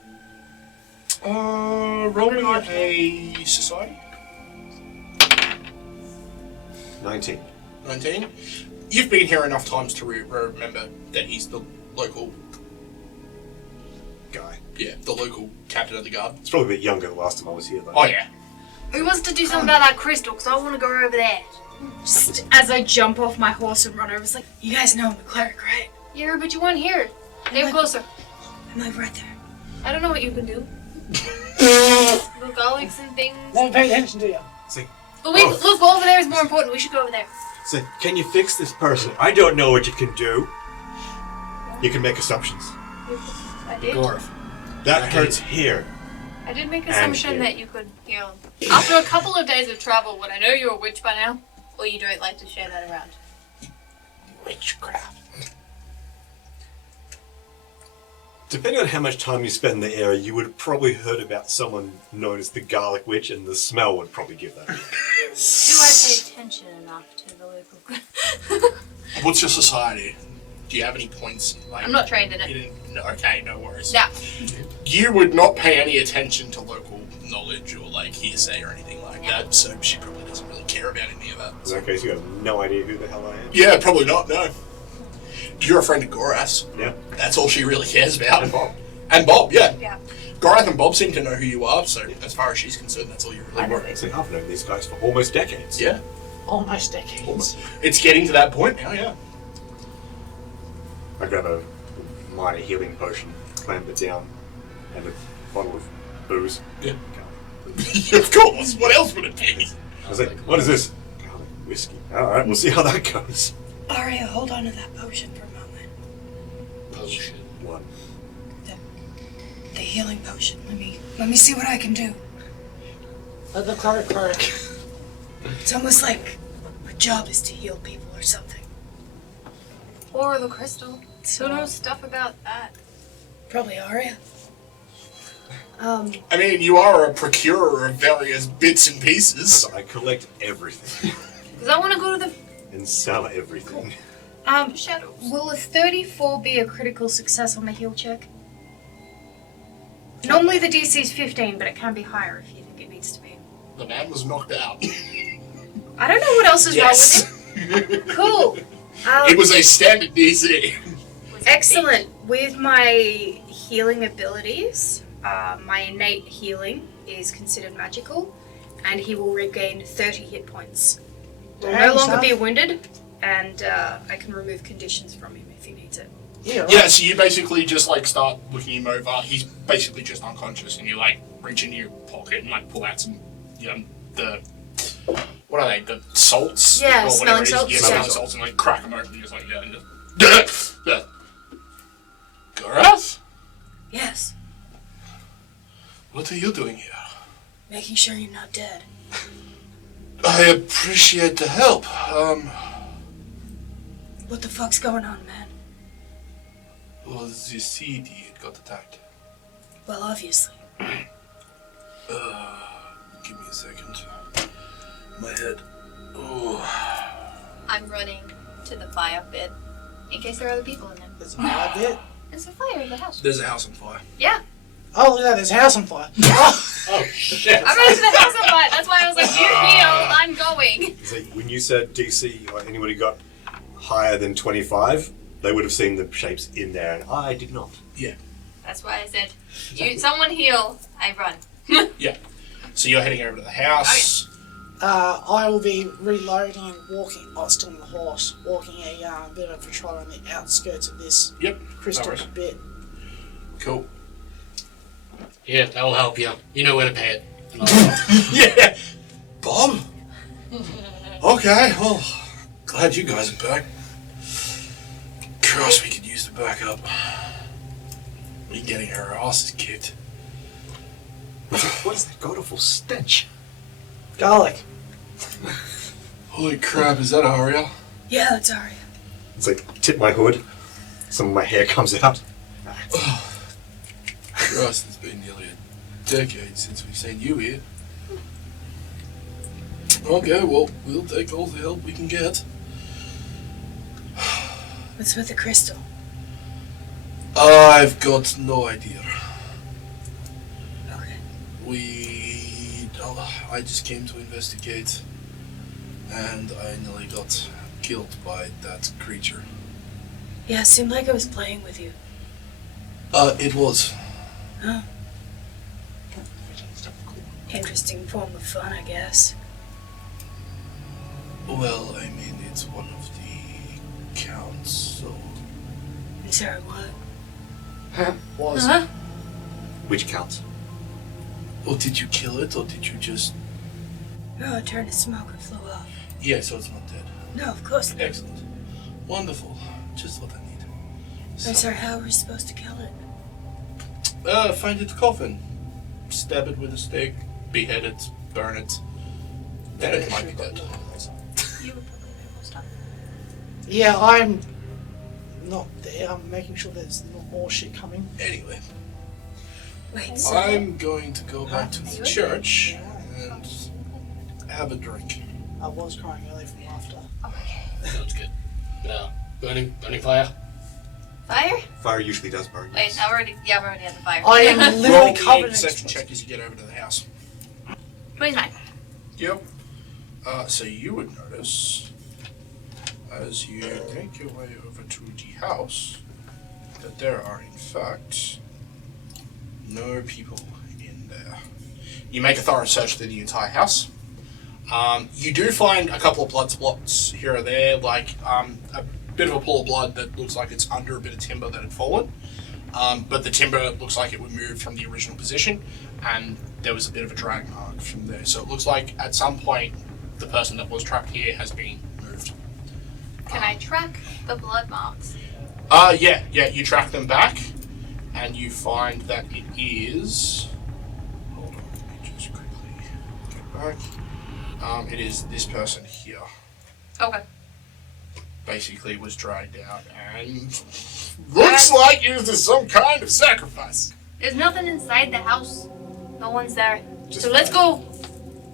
Roll me a society. 19. 19. You've been here enough times to remember that he's the local Guy. Yeah, the local captain of the guard. It's probably a bit younger the last time I was here, though. Oh, yeah. Who wants to do something about that crystal? Because I want to go over there. Just as I jump off my horse and run over, it's like, you guys know I'm a cleric, right? Yeah, but you weren't here. They're closer. I'm like right there. I don't know what you can do. Little garlics and things. Never paid attention to you. Say, But look, over there is more important. We should go over there. can you fix this person? I don't know what you can do. You can make assumptions. I did. Gorath. That hurts here. I did make an And assumption here. that you could heal him. After a couple of days of travel, would I know you're a witch by now? Or you don't like to share that around? Witchcraft. Depending on how much time you spend in the area, you would have probably heard about someone known as the Garlic Witch, and the smell would probably give that away. Do I pay attention enough to the local... What's your society? Do you have any points? Like, I'm not trained in You it. didn't, no, okay, no worries. Yeah. You would not pay any attention to local knowledge or like hearsay or anything like that, so she probably doesn't really care about any of that. In that case, you have no idea who the hell I am. Yeah, probably not, no. You're a friend of Gorath. Yeah. That's all she really cares about. And Bob. And Bob, yeah. Yeah. Gorath and Bob seem to know who you are, so as far as she's concerned, that's all you really worry. See, I've known these guys for almost decades. Yeah. Almost decades. It's getting to that point now, yeah. I grab a minor healing potion, clamp it down, and a bottle of booze. Yeah. Of course, what else would it be? I was like, what is this? Garlic whiskey. Alright, we'll see how that goes. Aria, hold on to that potion for a moment. Potion. One. The healing potion. Let me see what I can do. The cleric. It's almost like her job is to heal people or something. Or the crystal. Who knows stuff about that? Probably Aria. I mean, you are a procurer of various bits and pieces. I collect everything Because I want to go to the. and sell everything. Shadows. Will a 34 be a critical success on the heal check? Normally the DC is 15, but it can be higher if you think it needs to be. The man was knocked out. I don't know what else is Yes. wrong with him. Cool. It was a standard DC. Excellent. With my healing abilities, my innate healing is considered magical, and he will regain 30 hit points. Will no Damn, longer son. be wounded, and I can remove conditions from him if he needs it. Yeah, right. Yeah, so you basically just like start looking him over. He's basically just unconscious, and you like reach into your pocket and like pull out some, the what are they? The salts? Yeah, Or smelling whatever it is. salts. Yeah, Yeah. smelling salts, and like crack them open. And just like and just. Gorath, Yes, what are you doing here? making sure you're not dead. I appreciate the help. What the fuck's going on, man? Well, the CD got attacked. Well, obviously. Give me a second. My head. Oh. I'm running to the fire pit in case there are other people in there. There's a fire bit. There's a fire in the house. There's a house on fire. Yeah. Oh, look at that, there's a house on fire. Oh, Oh shit! I'm running to the house on fire. That's why I was like, you healed. I'm going. So when you said DC, or anybody got higher than 25, they would have seen the shapes in there, and I did not. That's why I said, someone heal. I run. So you're heading over to the house. I will be reloading and walking, still on the horse, walking a bit of a patrol on the outskirts of this Yep. crystal No worries. bit. Cool. Yeah, that will help you. You know where to pay it. And I'll- Yeah. Bob? Okay, well, glad you guys are back. Christ, we could use the backup. We're getting our asses kicked. What is that god awful stench? Garlic. Holy crap, is that Aria? Yeah, that's Aria. It's like, tip my hood, some of my hair comes out. Christ, it's been nearly a decade since we've seen you here. Okay, well, we'll take all the help we can get. What's with the crystal? I've got no idea. Okay. I just came to investigate, and I nearly got killed by that creature. Yeah, it seemed like I was playing with you. It was. Oh. Interesting form of fun, I guess. Well, I mean, it's one of the counts, so... I'm sorry, what? Was. Uh-huh. Which counts? Or did you kill it, or did you just... Oh, it turned to smoke and flew off. Yeah, so it's not dead. No, of course not. Excellent. Wonderful. Just what I need. I'm sorry, how are we supposed to kill it? Find its coffin. Stab it with a stake, behead it, burn it. Then it might be dead. You were probably the most up. Yeah, I'm not there. I'm making sure there's not more shit coming. Anyway, Wait, so I'm going to go back to the church and have a drink. I was crying earlier from laughter. Sounds good. Burning fire. Fire? Fire usually does burn. Wait, I'm already at the fire. I am Roll literally me covered a in perception explosives. check as you get over to the house. 29. Yep. So you would notice, as you make your way over to the house, that there are in fact no people in there. You make a thorough search through the entire house. You do find a couple of blood spots here or there, like a bit of a pool of blood that looks like it's under a bit of timber that had fallen. But the timber looks like it would move from the original position, and there was a bit of a drag mark from there. So it looks like at some point the person that was trapped here has been moved. Can I track the blood marks? Yeah, you track them back, and you find that it is... Hold on, let me just quickly get back. It is this person here. Okay. Basically was dragged out and looks like used as some kind of sacrifice. There's nothing inside the house. No one's there. Just So let's go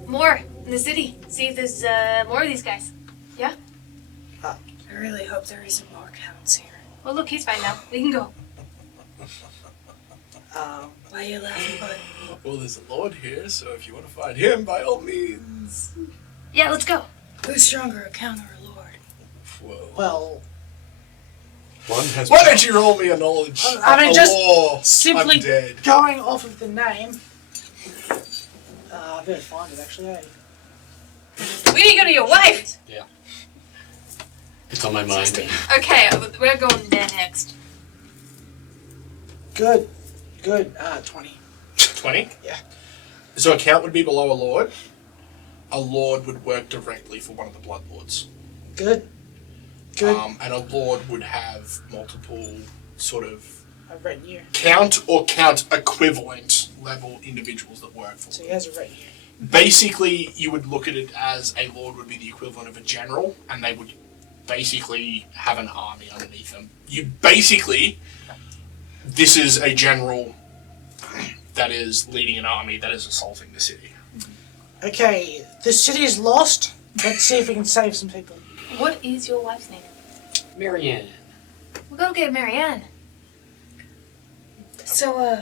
more in the city. See if there's more of these guys. Yeah? I really hope there isn't more counts here. Well, look, he's fine now. We can go. Why are you laughing, bud? Well, there's a lord here, so if you want to find him, by all means. Yeah, let's go. Who's stronger, a count or a lord? Whoa. Well, One has. Why don't you roll me a knowledge? I mean, a just lore simply undead. going off of the name. I better find it actually. Eh? We need to go to your wife. Yeah. It's on my mind. Okay, we're going there next. Good. 20. 20? Yeah. So a count would be below a lord. A lord would work directly for one of the blood lords. Good. And a lord would have multiple sort of A retinue. count or count equivalent level individuals that work for So them. he has a retinue. Basically, you would look at it as a lord would be the equivalent of a general, and they would basically have an army underneath them. This is a general that is leading an army that is assaulting the city. Okay, the city is lost. Let's see if we can save some people. What is your wife's name? Marianne. We'll go get Marianne. So,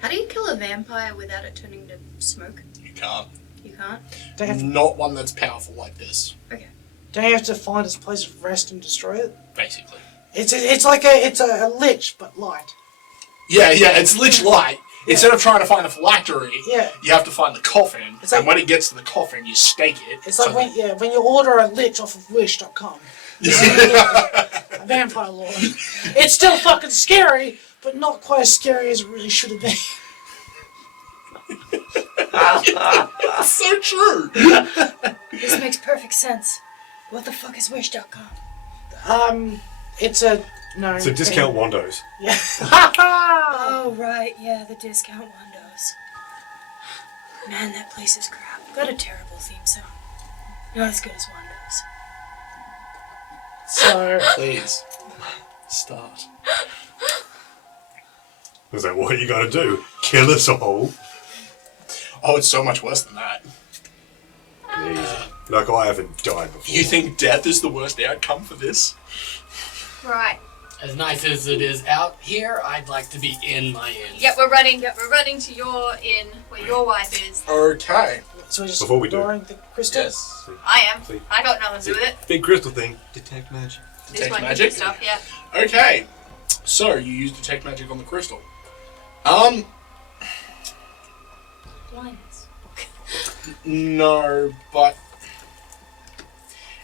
How do you kill a vampire without it turning to smoke? You can't. You can't? They have, Not one that's powerful like this, they have to find its place of rest and destroy it. basically. It's like a lich, but light. Yeah, it's lich light. Instead of trying to find the phylactery, Yeah. you have to find the coffin, It's like- and when it gets to the coffin, you stake it. It's like when you order a lich off of Wish.com. A vampire lord. It's still fucking scary, but not quite as scary as it really should have been. That's so true. this makes perfect sense. What the fuck is Wish.com? It's a no. It's a discount Wandos. Yeah. Oh, right, yeah, the discount windows. Man, that place is crap. Got a terrible theme song. Not as good as Windows. So Please, start. I was like, what you gotta do? Kill us all? Oh, it's so much worse than that. Like, I haven't died before. You think death is the worst outcome for this? Right. As nice as it is out here, I'd like to be in my inn. Yep, we're running to your inn where your wife is. Okay. so we're just Before we do. ignoring the crystal. Yes. I am. See. I got nothing to do with it. Big crystal thing. Detect magic. This Detect one can magic? do stuff, yeah. Okay. So you use detect magic on the crystal. Blindness. No, but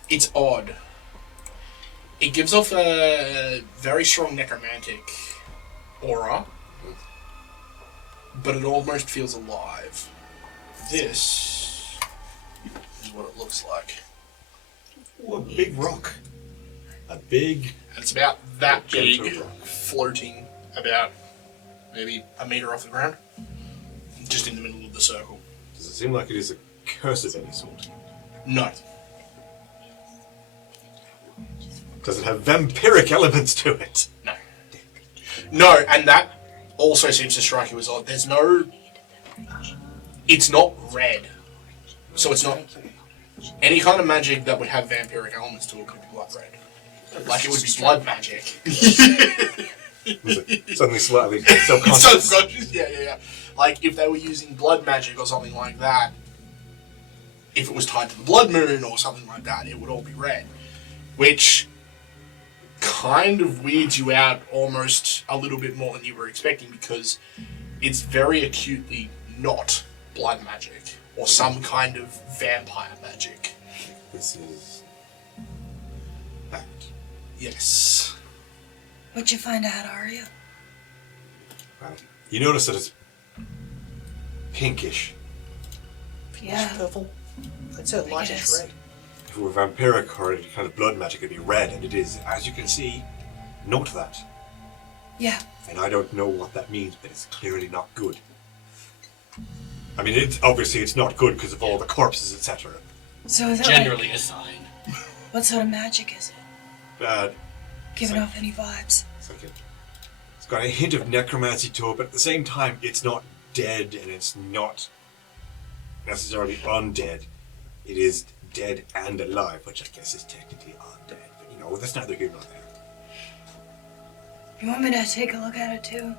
it's odd. It gives off a very strong necromantic aura, but it almost feels alive. This is what it looks like. Oh, a big rock. A big. And it's about that Gentle big, rock. floating about maybe a meter off the ground, just in the middle of the circle. Does it seem like it is a curse of any sort? No. Does it have vampiric elements to it? No. No, and that also seems to strike you as odd. There's no... It's not red. So it's not... Any kind of magic that would have vampiric elements to it would be blood red. Like it would be blood magic. Was it suddenly slightly self-conscious? Subconscious, yeah. Like if they were using blood magic or something like that, if it was tied to the blood moon or something like that, it would all be red. Which kind of weirds you out almost a little bit more than you were expecting because it's very acutely not blood magic or some kind of vampire magic. This is that. Yes. What'd you find out, Aria? You notice that it's pinkish. Yeah. Purple. It's a lightish guess. red. If it were vampiric or any kind of blood magic, it'd be red, and it is, as you can see, not that. Yeah. And I don't know what that means, but it's clearly not good. I mean, it's not good because of all the corpses, etc. So is that Generally a sign. what sort of magic is it? Bad. Giving off any vibes? It's like It's got a hint of necromancy to it, but at the same time, it's not dead and it's not necessarily undead. It is dead and alive, which I guess is technically undead. But you know, that's neither here nor there. You want me to take a look at it too?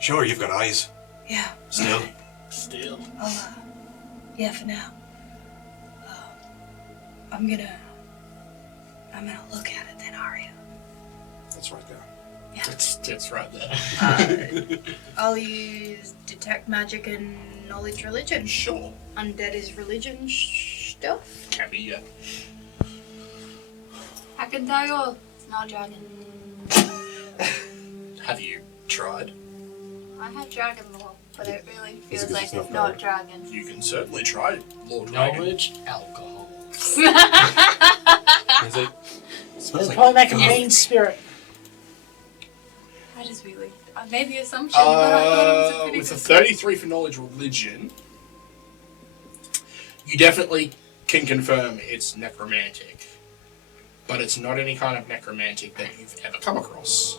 Sure, you've got eyes. Yeah. Still. Still. Yeah, for now. I'm gonna look at it then, Aria. That's right there. Yeah. It's right there. I'll use detect magic and knowledge religion. Sure. Undead is religion stuff. Can be, yeah. I can tell you, it's not dragon. Have you tried? I have dragon lore, but it really Is it feels 'cause like it's it's not not dragon. You can certainly try Lord Dragon. Knowledge, alcohol. Is it? Smells like Probably make a gum. main spirit. I just really made the assumption, but I thought it was a pretty With a good 33 for knowledge religion, you definitely can confirm it's necromantic. But it's not any kind of necromantic that you've ever come across.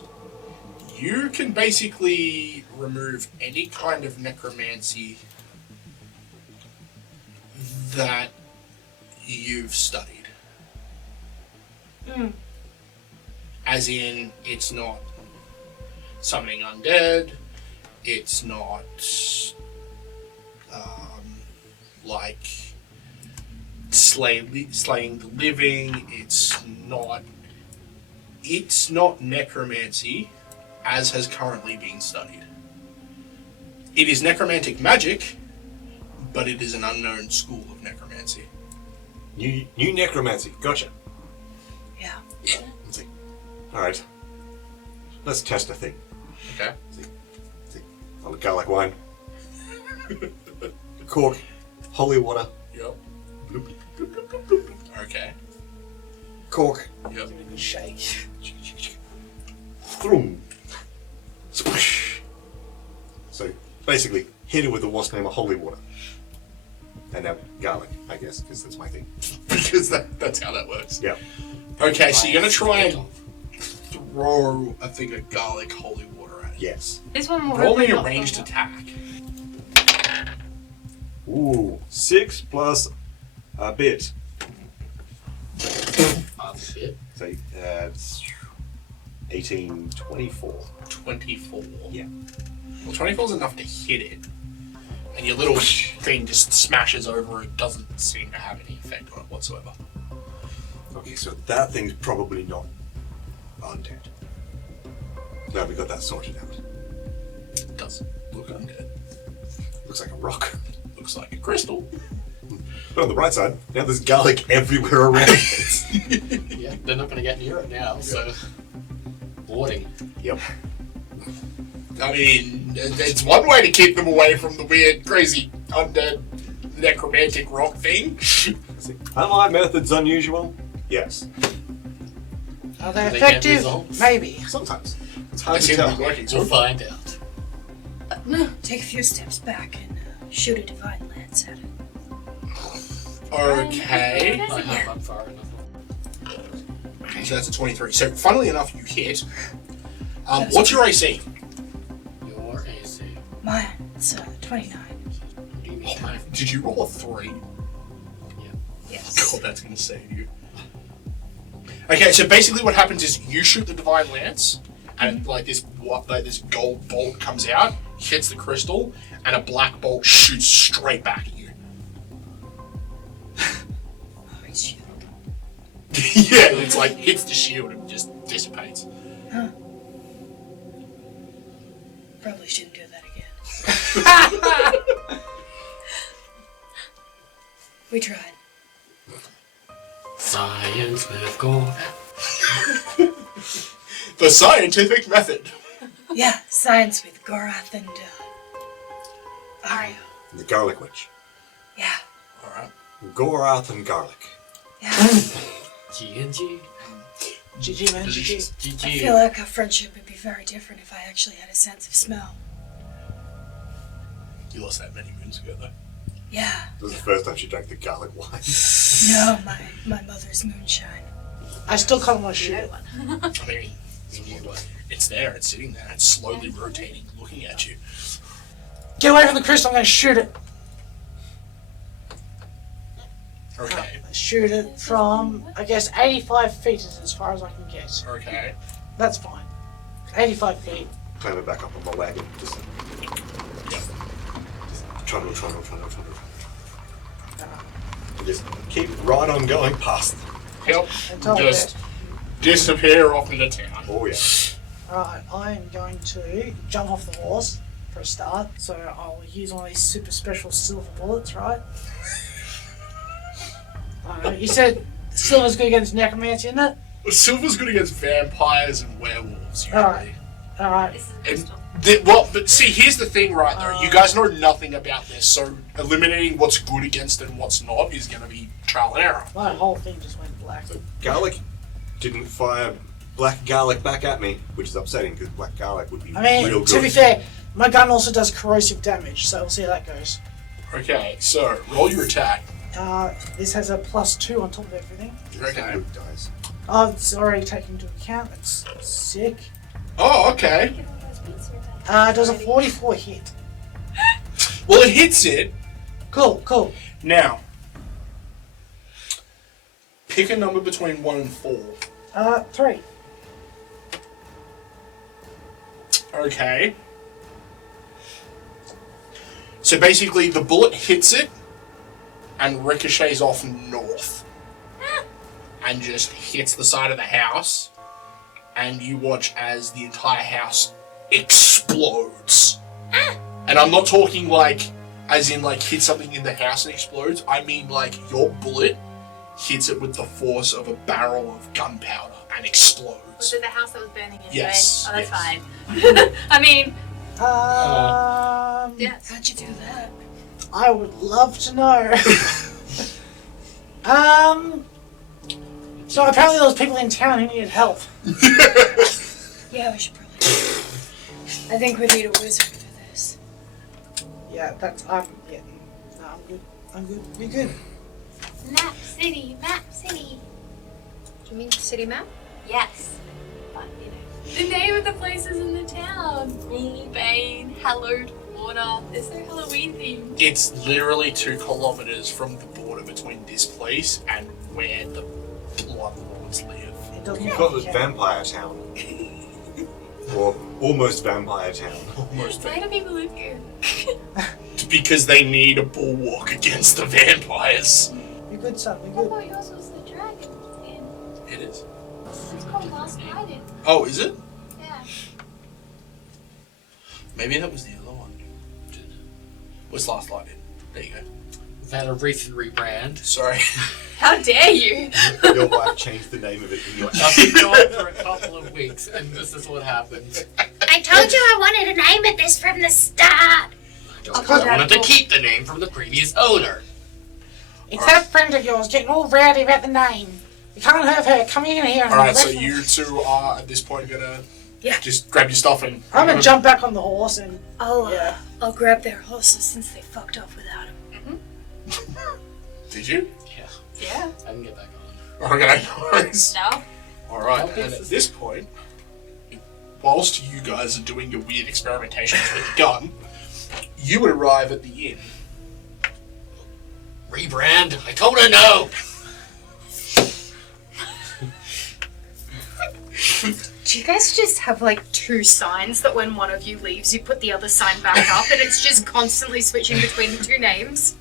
You can basically remove any kind of necromancy that you've studied. As in, it's not summoning undead, it's not like slaying the living, it's not necromancy as has currently been studied. It is necromantic magic, but it is an unknown school of necromancy. New necromancy. Gotcha. Yeah. Let's see. Alright. Let's test a thing. Okay. See. On the garlic wine. Cork. Holy water. Yep. Okay. Cork. Yep. Shake. Throom. Splash. So basically, hit it with the what's name of holy water. And now garlic, I guess, because that's my thing. Because that's how that works. Yeah. Okay, so you're gonna try and throw a thing of garlic holy water at it. Yes. This one will Roll me really a not ranged fun. attack. Ooh. 6 plus a bit. Off bit. So that's 18, 24. 24. Yeah. Well, 24 is enough to hit it. And your little thing just smashes over it, doesn't seem to have any effect on it whatsoever. Okay, so that thing's probably not undead. Glad we got that sorted out. It does look undead. Looks like a rock. Looks like a crystal. But on the bright side, now there's garlic everywhere around it. Yeah, they're not going to get near it now, so. Boarding. Yep. I mean, it's one way to keep them away from the weird, crazy, undead, necromantic rock thing. Are my methods unusual? Yes. Are they Do they get effective? results? Maybe. Sometimes. It's They hard to seem to be tell. working so We'll far. find out. Take a few steps back and shoot a divine lance at it. Okay. I hope I'm far enough. So that's a 23. So, funnily enough, you hit. What's your AC? Your AC. Mine's 29. What do you mean? Oh, man. Did you roll a 3? Yes. God, that's going to save you. Okay, so basically what happens is you shoot the divine lance, and this gold bolt comes out, hits the crystal, and a black bolt shoots straight back at you. Oh, shit. Yeah, it's like hits the shield and just dissipates. Probably shouldn't do that again. We tried. Science with Gorath. The scientific method. Yeah, science with Gorath and Aria. The garlic witch. Yeah, Alright. Gorath and garlic. yeah. GNG. GG, man. GG. GG. I feel like our friendship would be very different if I actually had a sense of smell. You lost that many moons ago, though. Yeah. This was the first time she drank the garlic wine. No, my mother's moonshine. I still call him a shit. I mean, It's there. It's sitting there. It's slowly rotating, looking at you. Get away from the crystal, I'm gonna shoot it. Okay. Shoot it from, I guess, 85 feet is as far as I can get. Okay. That's fine. 85 feet. Climb it back up on my wagon. Just trundle. And just keep right on going past. Help. Until I Just get. disappear off into town. Oh yeah. Alright, I am going to jump off the horse for a start. So I'll use one of these super special silver bullets, right? You said silver's good against necromancy, isn't it? Silver's good against vampires and werewolves, usually. Alright. This is a And pistol. but see, here's the thing, right? Though, you guys know nothing about this, so eliminating what's good against and what's not is going to be trial and error. My whole thing just went black. So garlic didn't fire black garlic back at me, which is upsetting because black garlic would be I mean, real good. to be fair, my gun also does corrosive damage, so we'll see how that goes. Okay, so roll your attack. This has a +2 on top of everything. Okay. Good dice. Oh, it's already taken into account. That's sick. Oh, okay. It does a 44 hit. Well, it hits it. Cool. Now, pick a number between 1 and 4. 3. Okay. So basically, the bullet hits it and ricochets off north and just hits the side of the house, and you watch as the entire house explodes. And I'm not talking like as in like hit something in the house and explodes. I mean like your bullet hits it with the force of a barrel of gunpowder and explodes. Was it the house that was burning anyway? Yes, Oh, that's yes. fine. I mean, yes. How'd you do that? I would love to know. So apparently there was people in town who needed help. Yeah, we should probably. I think we need a wizard for this. Yeah, that's no, I'm good. We're good. Map City, Map City. Do you mean city map? Yes. But, the name of the places in the town. Ghoulbane, Hallowed Water. There's no Halloween theme. It's literally 2 kilometers from the border between this place and where the Bloodlords live. It doesn't You call it count. Vampire Town. Or almost Vampire Town. Almost Why do people live here? because they need a bulwark against the vampires. We're good, son. I We're good. thought yours was the dragon. It is. It's called Last Lighted. Oh, is it? Yeah. Maybe that was the other one. What's Last Lighted? There you go. Is that a recent rebrand? Sorry. How dare you? Your wife changed the name of it in your I've been going for a couple of weeks, and this is what happened. I told you I wanted a name at this from the start. I wanted to keep the name from the previous owner. It's that friend of yours getting all rowdy about the name. You can't have her coming in here and Alright, so wrestling. you two are at this point gonna Yeah. just grab your stuff and. I'm gonna jump back on the horse and I'll grab their horses since they fucked off without him. Did you? Yeah, Yeah. I can get back on. Okay, nice. No. Alright, Okay, and so- at this point, whilst you guys are doing your weird experimentations with the gun, you would arrive at the inn. Rebrand? I told her no! Do you guys just have like 2 signs that when one of you leaves, you put the other sign back up and it's just constantly switching between the 2 names?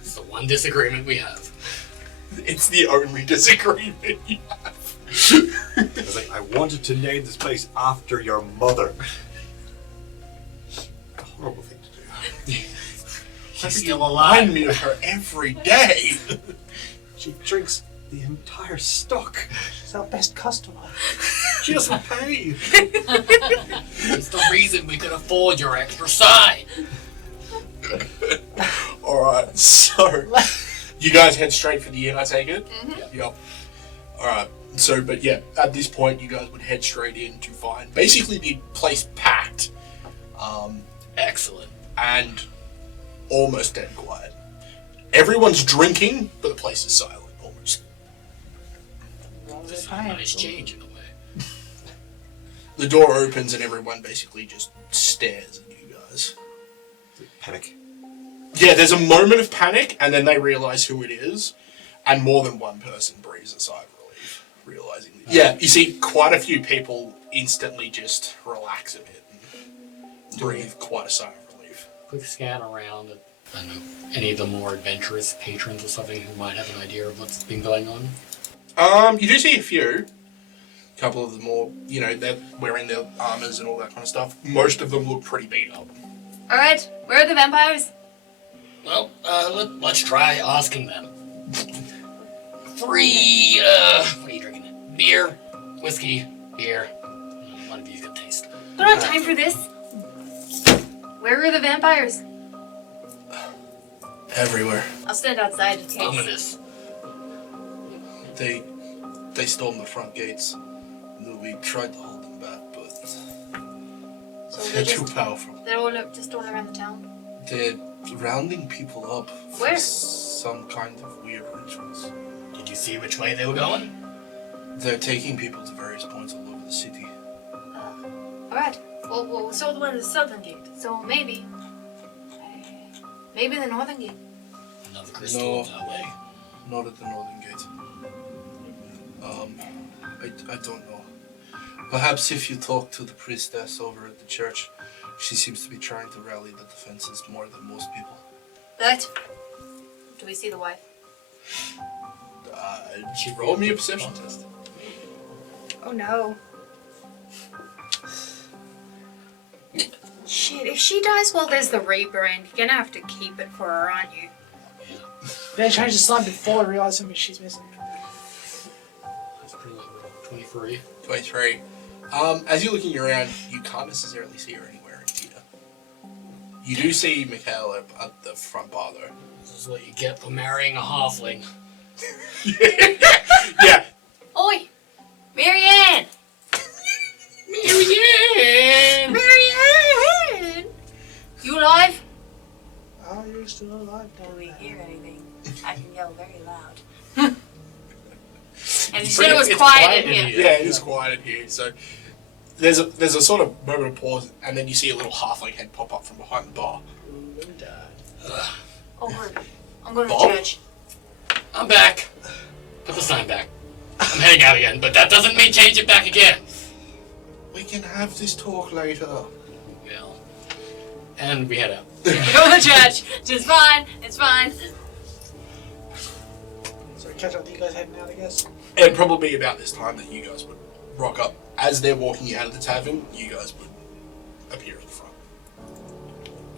It's the one disagreement we have. It's the only disagreement you have. I was like, I wanted to name this place after your mother. A horrible thing to do. She's still Remind alive. me of her every day. She drinks the entire stock. she's our best customer. She doesn't pay. It's the reason we could afford your extra side. Alright, so you guys head straight for the inn, I take it? Yep. Alright, so, but yeah, at this point, you guys would head straight in to find basically the place packed Excellent. and almost dead quiet. Everyone's drinking, but the place is silent, almost. As long as This it's is a paying. nice change in a way. The door opens and everyone basically just stares at you guys. Panic. Yeah, there's a moment of panic, and then they realise who it is, and more than one person breathes a sigh of relief, realising that. Yeah, you see quite a few people instantly just relax a bit and breathe quite a sigh of relief. Quick scan around at, I don't know, any of the more adventurous patrons or something who might have an idea of what's been going on. You do see a few. A couple of them more, they're wearing their armours and all that kind of stuff. Most of them look pretty beat up. Alright, where are the vampires? Well, let's try asking them. 3, what are you drinking? Beer, whiskey, beer. One of you's got taste. I don't have time for this. Where are the vampires? Everywhere. I'll stand outside in case. Ominous. They stormed the front gates. We tried to hold them back, but So they're too powerful. They're all just all around the town. They're rounding people up for Where? some kind of weird rituals. Did you see which way they were going? They're taking people to various points all over the city. Alright. Well, we saw the one at the southern gate, so maybe the northern gate. Another crystal No. that way. Not at the northern gate. I don't know. Perhaps if you talk to the priestess over at the church, she seems to be trying to rally the defenses more than most people. Right. Do we see the wife? Roll me a perception test. Oh no. Shit, if she dies while there's the rebrand, you're gonna have to keep it for her, aren't you? They changed the slide before I realised how much she's missing. That's pretty low. 23. 23. As you're looking around, you can't necessarily see her anywhere in here. You do see Michaela at the front bar, though. This is what you get for marrying a halfling. Yeah. Oi! Marianne! Marianne! Marianne! You alive? Oh, you're still alive, Do don't we you? hear anything? I can yell very loud. And you said it was It's quiet in here. Yeah, it is quiet in here. So there's a sort of moment of pause, and then you see a little halfling head pop up from behind the bar. Oh, good. I'm going Bob? to church. I'm back. Put the sign back. I'm heading out again, but that doesn't mean change it back again. We can have this talk later. Well, and we head out. Go to church. It's fine. It's fine. So catch up with you guys heading out, I guess. It'd probably be about this time that you guys would rock up. As they're walking out of the tavern, you guys would appear at the front.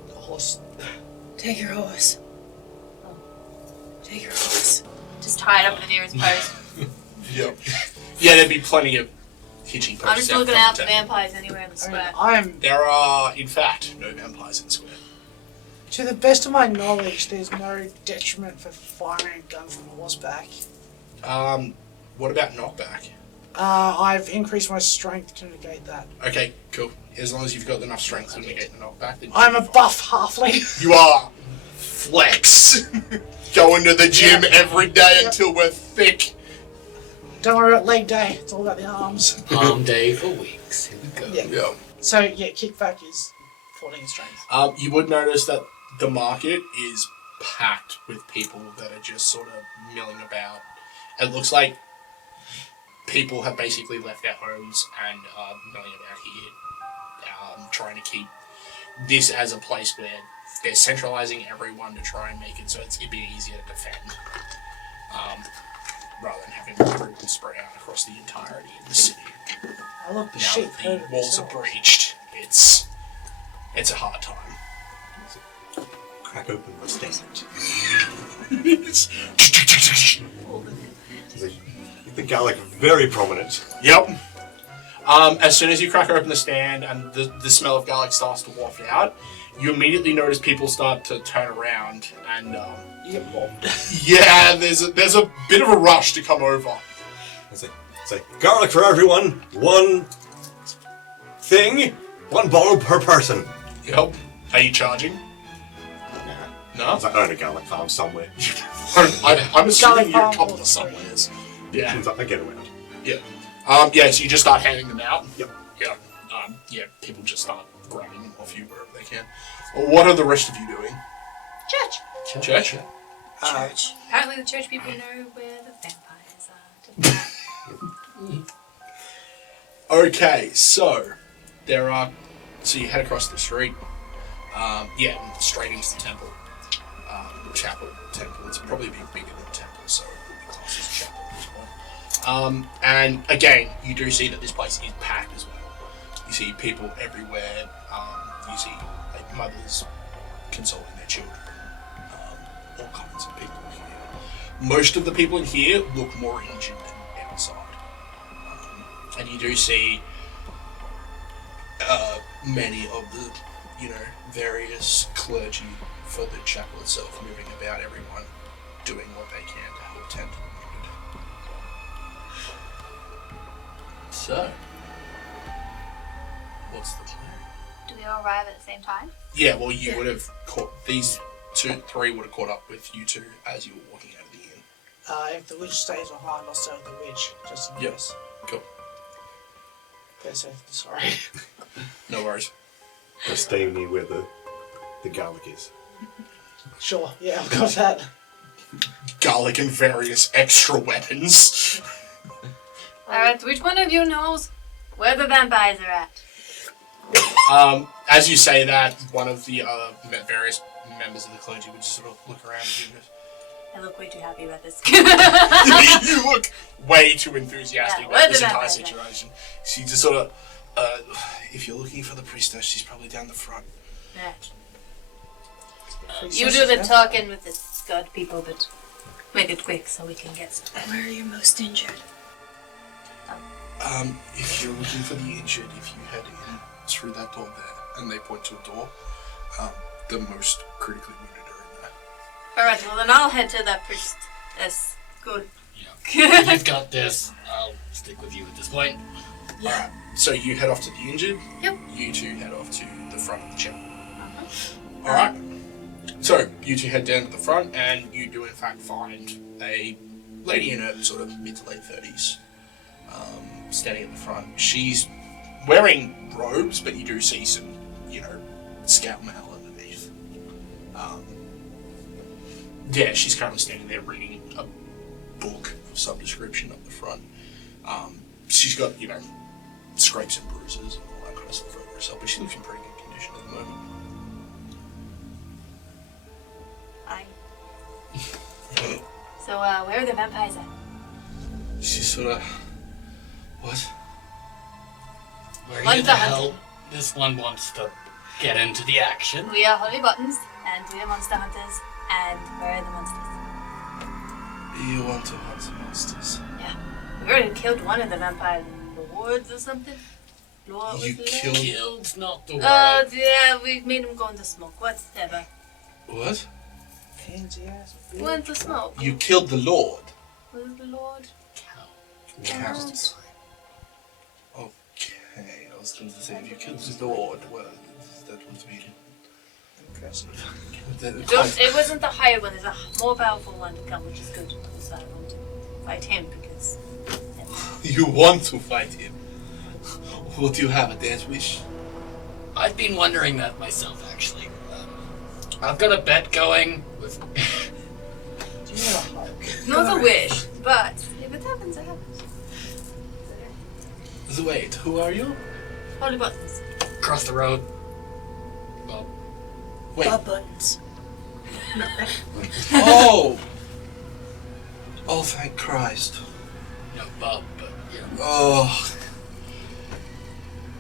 The horse. Take your horse. Take your horse. Just tie it up in the nearest post. Yep. Yeah, there'd be plenty of hitching posts. I'm just out looking front out of for the tavern. vampires anywhere in the square. There are, in fact, no vampires in the square. To the best of my knowledge, there's no detriment for firing a gun from horseback. What about knockback? I've increased my strength to negate that. Okay, cool. As long as you've got enough strength to negate the knockback, then I'm a buff halfling. you are flex. Going to the gym every day until we're thick. Don't worry about leg day, it's all about the arms. Arm day for weeks. Here we go. Yeah. Yeah. So, yeah, kickback is 14 strength. You would notice that the market is packed with people that are just sort of milling about. It looks like people have basically left their homes and are milling about here, trying to keep this as a place where they're centralizing everyone to try and make it so it'd be easier to defend, rather than having recruitment spread out across the entirety of the city. I look the Now sheep that the walls are breached, it's a hard time. Crack open my stand. The Gallic very prominent. Yep. As soon as you crack open the stand and the smell of garlic starts to waft out, you immediately notice people start to turn around and You get mobbed. yeah, there's a bit of a rush to come over. Say, garlic for everyone, one thing, one bottle per person. Yep. Are you charging? No. It's like, I own a garlic farm somewhere. I'm assuming you're a farm couple or of somewheres. Yeah. Seems like I get around. Yeah. Yeah. So you just start handing them out. Yep. Yeah. yeah, people just start grabbing them off you wherever they can. What are the rest of you doing? Church. Church? Church. Apparently the church people know where the vampires are. Okay, so there are. So you head across the street. Straight into the temple. Chapel, temple. It's probably a bit bigger than a temple, so it would be classed as a chapel at this point. And again, you do see that this place is packed as well. You see people everywhere. You see mothers consoling their children. All kinds of people here. Most of the people in here look more injured than outside. And you do see many of the, various clergy for the chapel itself moving about, everyone doing what they can to help tend to the wounded. So, what's the plan? Do we all arrive at the same time? Yeah, well, you would have caught, these three would have caught up with you two as you were walking out of the inn. If the witch stays behind, I'll stay with the witch, just in Yep. case. Cool. Sorry. No worries. I'll stay near where the garlic is. Sure, yeah, I've got that. Garlic and various extra weapons. Alright, which one of you knows where the vampires are at? As you say that, one of the various members of the clergy would just sort of look around at you and goes, I look way too happy about this. you look way too enthusiastic Yeah, about this where entire did that situation. She just sort of, if you're looking for the priestess, she's probably down the front. Right. You do the talking with the god people, but make it quick so we can get some. Where are you most injured? If you're looking for the injured, if you head in through that door there, and they point to a door, the most critically wounded are in there. Alright, well then I'll head to that priestess. Good. Yeah. You've got this. I'll stick with you at this point. Alright, so you head off to the injured. Yep. You two head off to the front of the chapel. Alright. So, you two head down to the front, and you do in fact find a lady in her sort of mid to late 30s, standing at the front. She's wearing robes, but you do see some, scalp mail underneath. She's currently standing there reading a book of some description up the front. She's got, scrapes and bruises and all that kind of stuff over herself, but she looks in pretty good condition at the moment. So, where are the vampires at? She's sort of... What? Where One's the the hell this one wants to get into the action? We are Holy Buttons, and we are monster hunters, and where are the monsters? You want to hunt the monsters? Yeah. We already killed one of the vampire lords or something. Lord, You was it? killed... Killed's not the word. Oh, yeah, we made him go into smoke. Whatever. What? Fancy ass. Went to smoke. You killed the Lord. Was it the Lord? Cows. Okay, I was going to say, if you killed the Lord, well, that would be... Impressive. It wasn't the higher one, there's a more powerful one to come, which is good. So I want to fight him because... You want to fight him? What do you have, a death wish? I've been wondering that myself, actually. I've got a bet going with... Do you have a hug? Not a wish, but if it happens, it happens. Wait, who are you? Holy Buttons. across the road. Well, Wait. Buttons. Oh! Oh, thank Christ. no, Bob, but yeah. Oh.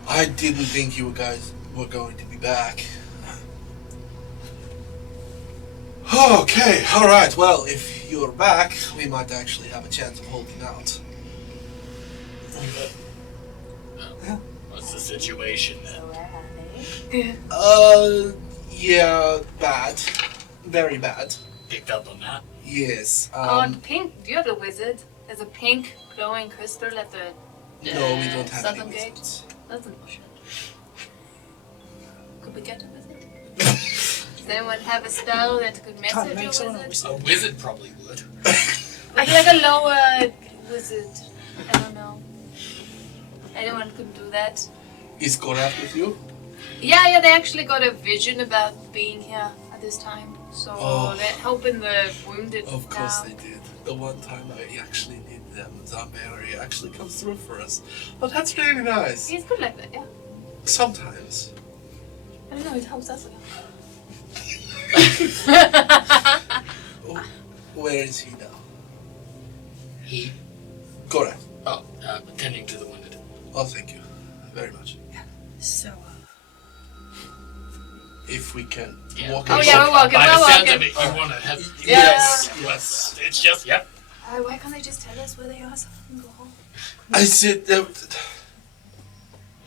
I didn't think you guys were going to be back. Okay, alright, well, if you're back, we might actually have a chance of holding out. What's the situation then? So where are they? Yeah, bad. Very bad. Picked up on that. Yes, On pink, do you have the wizard? There's a pink glowing crystal at the no, we don't have southern any gate. wizards. That's an option. Could we get a wizard? Does anyone have a spell that could Can't message make a someone a wizard? A wizard probably would. I feel like a lower wizard. I don't know. Anyone could do that. Is Gorath with you? Yeah, they actually got a vision about being here at this time. So they're helping the wounded. Of course now. they did. The one time I actually need them, Zan'Bae'Are actually comes through for us. Oh, that's really nice. He's good like that, yeah. Sometimes. I don't know, it helps us. Oh, where is he now? He? Gorath. Oh, attending to the wounded. Oh, thank you very much. So, If we can Yeah. walk Oh, in- yeah, we're walking, By the we're sounds of walking. it, you want to have... Yes, yes. It's just, yep. Why can't they just tell us where they are so we can go home? I said,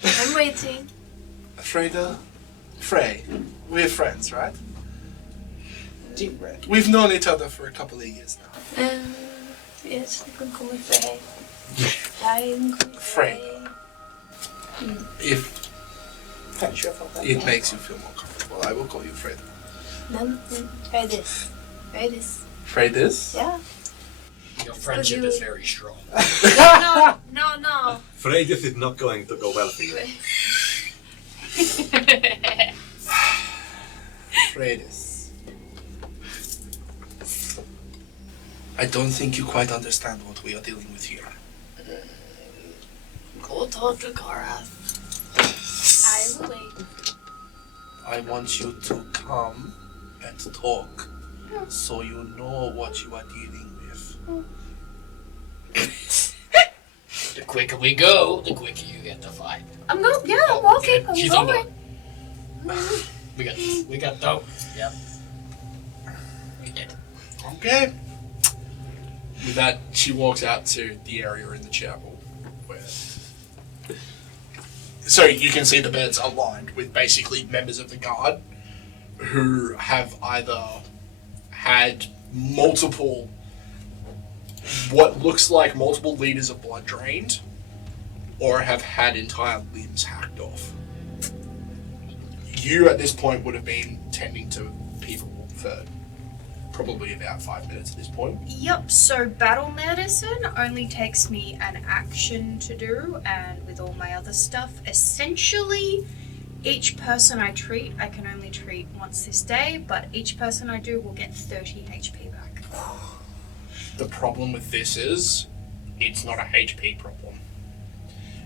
I'm waiting. Frey, we're friends, right? Deep red. We've known each other for a couple of years now. Yes, you can call me Frey. I'm Frey. If Thanks, your fault. it makes you feel more comfortable, I will call you Fred. Freydis. Freydis. Freydis? Yeah. Your friendship is very strong. No. Freydis is not going to go well for you. Freydis. I don't think you quite understand what we are dealing with here. Go talk to Gorath. I will wait. I want you to come and talk so you know what you are dealing with. The quicker we go, the quicker you get to fight. I'm walking. I'm She's on going. board. We got this. We got dope. Yep. We did. Okay. With that, she walks out to the area in the chapel where. So you can see the beds are lined with basically members of the guard who have either had multiple, what looks like multiple liters of blood drained, or have had entire limbs hacked off. You at this point would have been tending to people for probably about 5 minutes at this point. Yep, so battle medicine only takes me an action to do, and with all my other stuff, essentially, each person I treat, I can only treat once this day, but each person I do will get 30 HP back. The problem with this is, it's not a HP problem.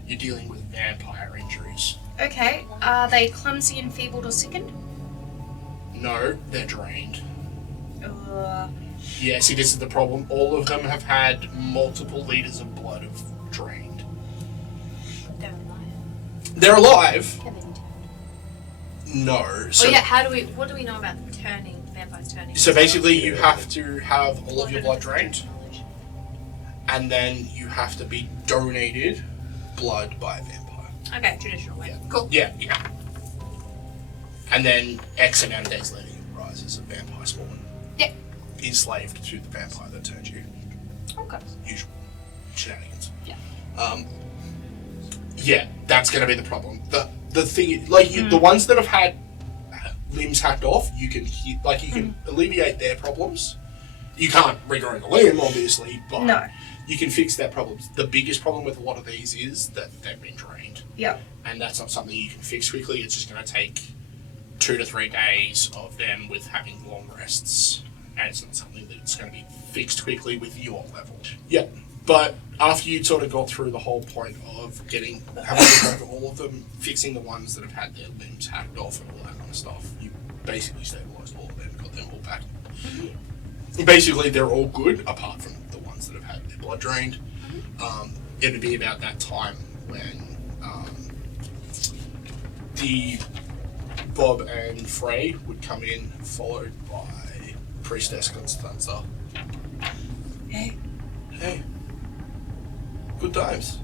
You're dealing with vampire injuries. Okay, are they clumsy, enfeebled, or sickened? No, they're drained. Yeah, see, this is the problem. All of them have had multiple liters of blood of drained. They're alive. They're alive. Can they turn? No. So, what do we know about turning, vampires turning? so basically, you have to have all of your blood drained, and then you have to be donated blood by a vampire. Okay, traditional way. Yeah. Cool. Yeah. And then X amount of days later, you rise as a vampire spawn. Yeah. Enslaved to the vampire that turned you. Okay. Usual shenanigans. Yeah. Yeah, that's going to be the problem. The thing, like the ones that have had limbs hacked off, you can alleviate their problems. You can't regrow the limb, obviously, but No. you can fix their problems. The biggest problem with a lot of these is that they've been drained, Yep. and that's not something you can fix quickly. It's just going to take 2 to 3 days of them with having long rests, and it's not something that's going to be fixed quickly with your level. Yeah, but after you sort of got through the whole point of having a look over all of them, fixing the ones that have had their limbs hacked off and all that kind of stuff, you basically stabilized all of them, got them all back. Basically, they're all good apart from the ones that have had their blood drained. It would be about that time when the Bob and Frey would come in, followed by Priestess Constanza. Hey. Hey. Good times.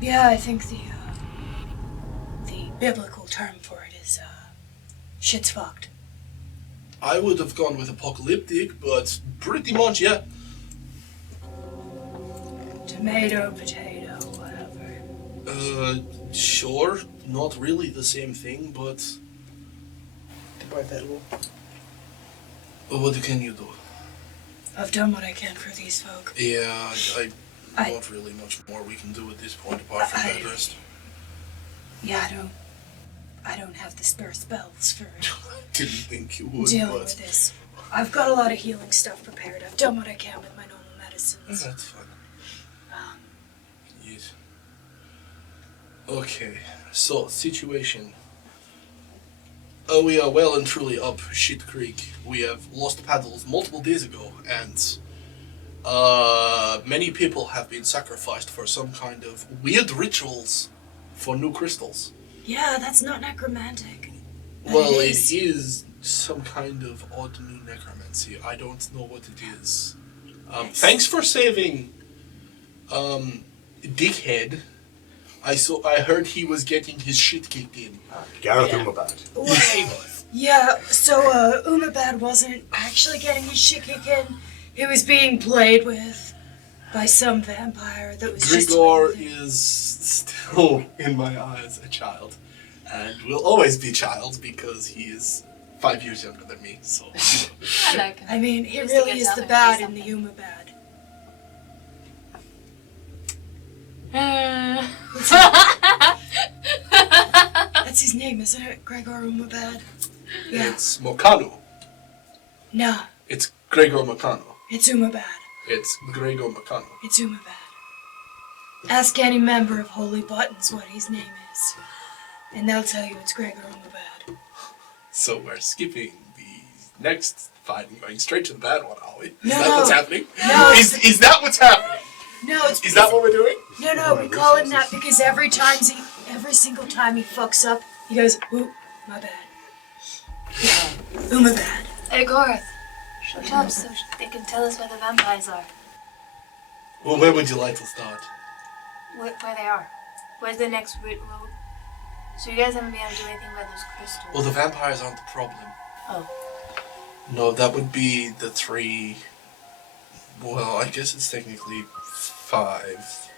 Yeah, I think the biblical term for it is, shit's fucked. I would have gone with apocalyptic, but pretty much, yeah. Tomato, potato, whatever. Sure. Not really the same thing, but They're both edible. what can you do? I've done what I can for these folk. Yeah, I I- not really much more we can do at this point apart from bed rest. Yeah, I don't have the spare spells for Didn't think you would, dealing but with this. I've got a lot of healing stuff prepared. I've done what I can with my normal medicines. that's fine. Yes. Okay, so situation. We are well and truly up Shit Creek. We have lost paddles multiple days ago, and many people have been sacrificed for some kind of weird rituals for new crystals. Yeah, that's not necromantic. But Well, it it is some kind of odd new necromancy. I don't know what it is. Thanks for saving, Dickhead. I heard he was getting his shit kicked in. Gorath Umabad. Yeah, so Umabad wasn't actually getting his shit kicked in. He was being played with by some vampire that was just Grigor playing with him. is still, in my eyes, a child. And will always be a child because he is 5 years younger than me, so... I like him. I mean, he Just to really get is the something, bad do in the Umabad. That's his name, isn't it? Gregor Umabad? Yeah. It's Mokano. Nah, It's Gregor Mokano. it's Umabad. It's Gregor Mokano. It's Umabad. Ask any member of Holy Buttons what his name is, and they'll tell you it's Gregor Umabad. So we're skipping the next fight and going straight to the bad one, are we? Is No, that what's no. happening? No. Is that what's happening? No, it's Is that what we're doing? No, we call him that because every single time he fucks up, he goes, "Ooh, my bad." My bad. Hey, Gorath. Shut up so they can tell us where the vampires are. Well, where would you like to start? Where they are. Where's the next route? So you guys haven't been able to do anything about those crystals? Well, the vampires aren't the problem. Oh. No, that would be the 3... Well, I guess it's technically 5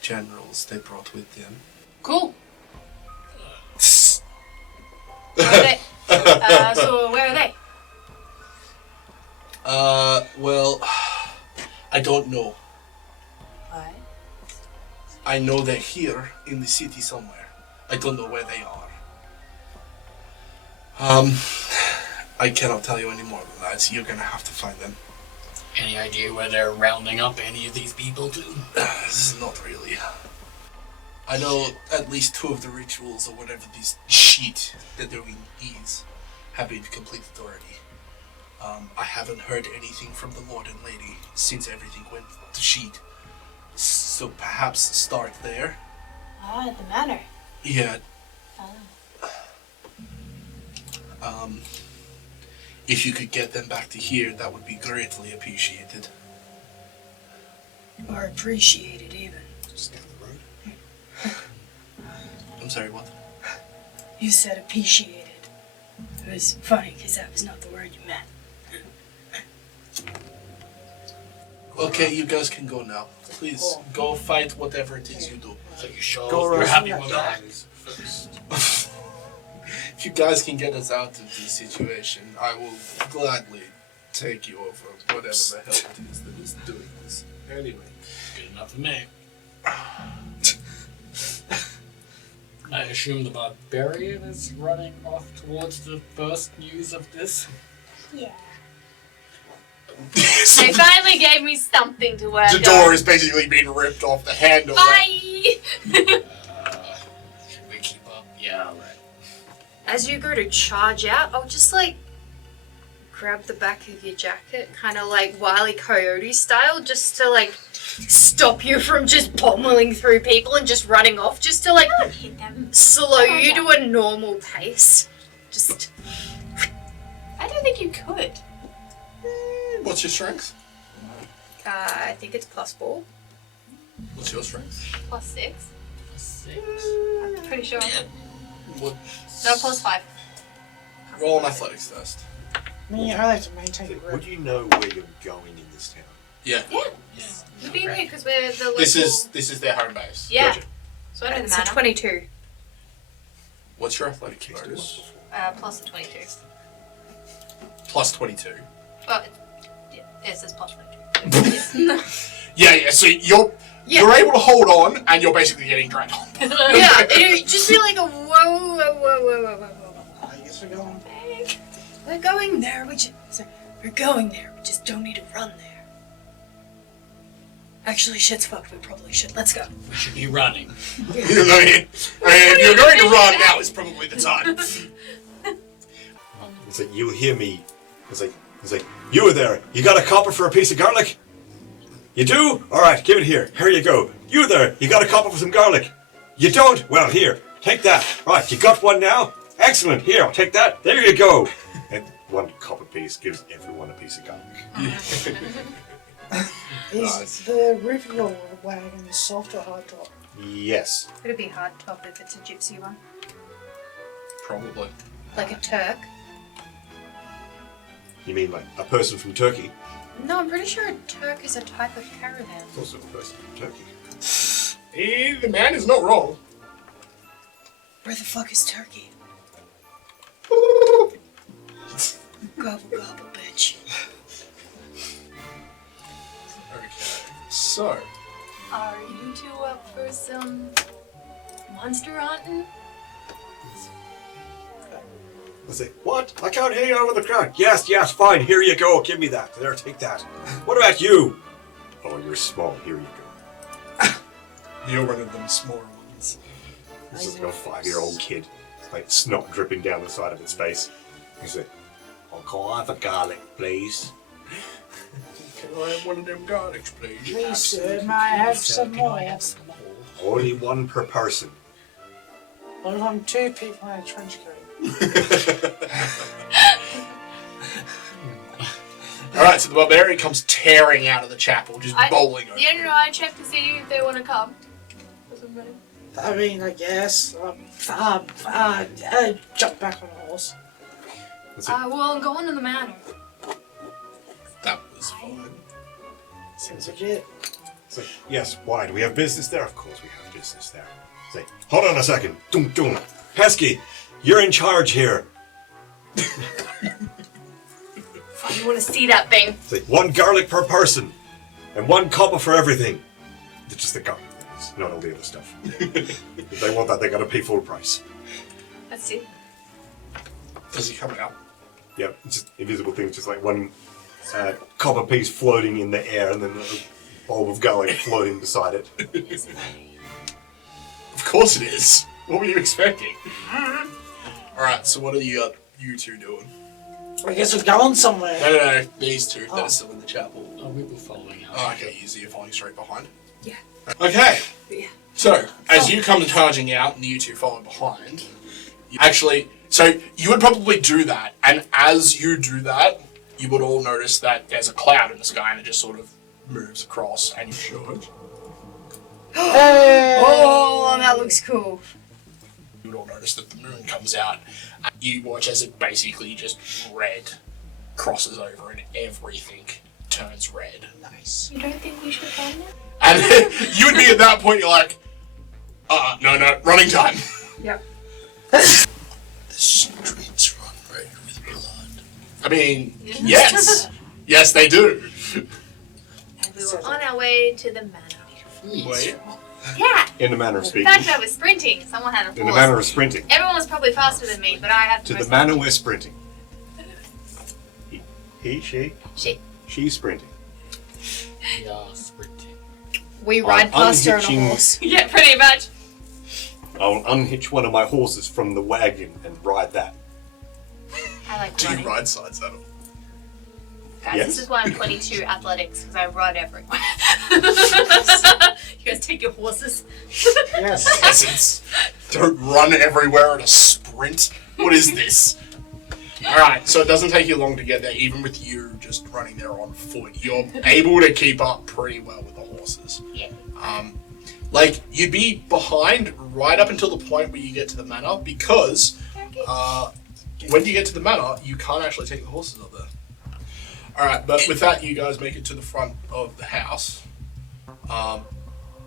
generals they brought with them. Cool. Where are they? So where are they? Well, I don't know. Why? I know they're here in the city somewhere. I don't know where they are. I cannot tell you any more than that, so you're gonna have to find them. Any idea where they're rounding up any of these people to? This is not really. I know at least 2 of the rituals or whatever this shit they're doing is have been completed already. I haven't heard anything from the Lord and Lady since everything went to shit. So perhaps start there. Ah, at the manor. Yeah. Oh. If you could get them back to here, that would be greatly appreciated. Or appreciated, even. Just down the road. I'm sorry, what? You said appreciated. It was funny because that was not the word you meant. Okay, you guys can go now. Please, go fight whatever it is you do. So you sure Gorath you're happy with that? dies first. If you guys can get us out of this situation, I will gladly take you over whatever the hell it is that is doing this. Anyway. Good enough for me. I assume the barbarian is running off towards the first news of this. Yeah. They finally gave me something to work The door is basically being ripped off the handle. Bye! Should we keep up? Yeah, alright. As you go to charge out, I'll just grab the back of your jacket, kind of like Wile E. Coyote style, just to stop you from just pommeling through people and just running off, just to Hit them. slow you to a normal pace. Just I don't think you could. What's your strength? I think it's +4. What's your strength? +6. 6. I'm pretty sure. What? No, +5. Roll an athletics test. Me, I like to maintain the Would grip. you know where you're going in this town? Yeah. We've been here because we're the local... This is their home base. Yeah. Gotcha. So I don't It's a matter. 22. What's your athletics bonus? Plus the 22. Plus 22. Well, it says plus 22. Yes. Yeah. So you're able to hold on, and you're basically getting dragged on. Yeah, it just feel like a whoa. I guess we're going. We're going there. We're going there. We just don't need to run there. Actually, shit's fucked. We probably should. Let's go. We should be running. If you're going to run, now is probably the time. It's like, you'll hear me. It's like, you there, you got a copper for a piece of garlic? You do? Alright, give it here. Here you go. You there, you got a copper for some garlic? You don't? Well, here, take that. Right, you got one now? Excellent, here, I'll take that. There you go. And one copper piece gives everyone a piece of garlic. Is the roof of your wagon soft or hard top? Yes. It'd be hard top if it's a gypsy one. Probably. Like a Turk. You mean like a person from Turkey? No, I'm pretty sure a Turk is a type of caravan. It's also a person from Turkey. The man is not wrong. Where the fuck is Turkey? Gobble gobble, bitch. Okay. So. Are you two up for some monster hunting? I say, what? I can't hear you over the crowd. Yes, fine, here you go. Give me that. There, take that. What about you? Oh, you're small. Here you go. You're one of them smaller ones. This is like a 5-year-old kid. It's like snot dripping down the side of its face. He said, I'll have a garlic, please. Can I have one of them garlics, please? Please, sir, may I have some more? Only one per person. What if I'm 2 people in a trench coat? Alright, so the barbarian comes tearing out of the chapel, just bowling over. Yeah, no, I checked to see if they want to come. I mean, I guess. Jump back on a horse. Well, I'm going to the manor. That was fun. Seems legit. It's like, yes, why? Do we have business there? Of course we have business there. It's like, hold on a second. Dum dum. Pesky, you're in charge here. You want to see that thing? It's like 1 garlic per person. And 1 copper for everything. It's just the garlic, not all the other stuff. If they want that, they gotta pay full price. Let's see. Does he come out? Yeah, it's just invisible things, just like 1 copper piece floating in the air and then a bulb of garlic floating beside it. Of course it is. What were you expecting? Alright, so what are you two doing? I guess we're going somewhere. No, these two that are still in the chapel. Oh, we were following out. Oh, okay, easy, you're following straight behind. Yeah. Okay. Yeah. So, as you come charging out and you two follow behind, so you would probably do that, and as you do that, you would all notice that there's a cloud in the sky and it just sort of moves across and you charge. Oh, that looks cool. You would all notice that the moon comes out. You watch as it basically just red crosses over and everything turns red. Nice. You don't think we should run it? And you would be at that point, you're like, no, running time. Yep. The streets run red with blood. I mean, yes. Yes, they do. And we were on our way to the manor. Wait. Yeah. In the manner of In speaking. fact, I was sprinting. Someone had a horse. In the manner of sprinting. Everyone was probably faster than me, but I had To the most- manner we're sprinting. He, she? She. She's sprinting. Yeah, sprinting. We ride past her on a unhitching- horse. Yeah, pretty much. I'll unhitch one of my horses from the wagon and ride that. I like Do running. you ride side saddle? Guys, Yes. this is why I'm 22 athletics, because I run everywhere. You guys take your horses. Yes. Peasants. Don't run everywhere at a sprint. What is this? Alright, so it doesn't take you long to get there, even with you just running there on foot. You're able to keep up pretty well with the horses. Yeah. You'd be behind right up until the point where you get to the manor, because when you get to the manor, you can't actually take the horses up there. Alright, but with that, you guys make it to the front of the house. What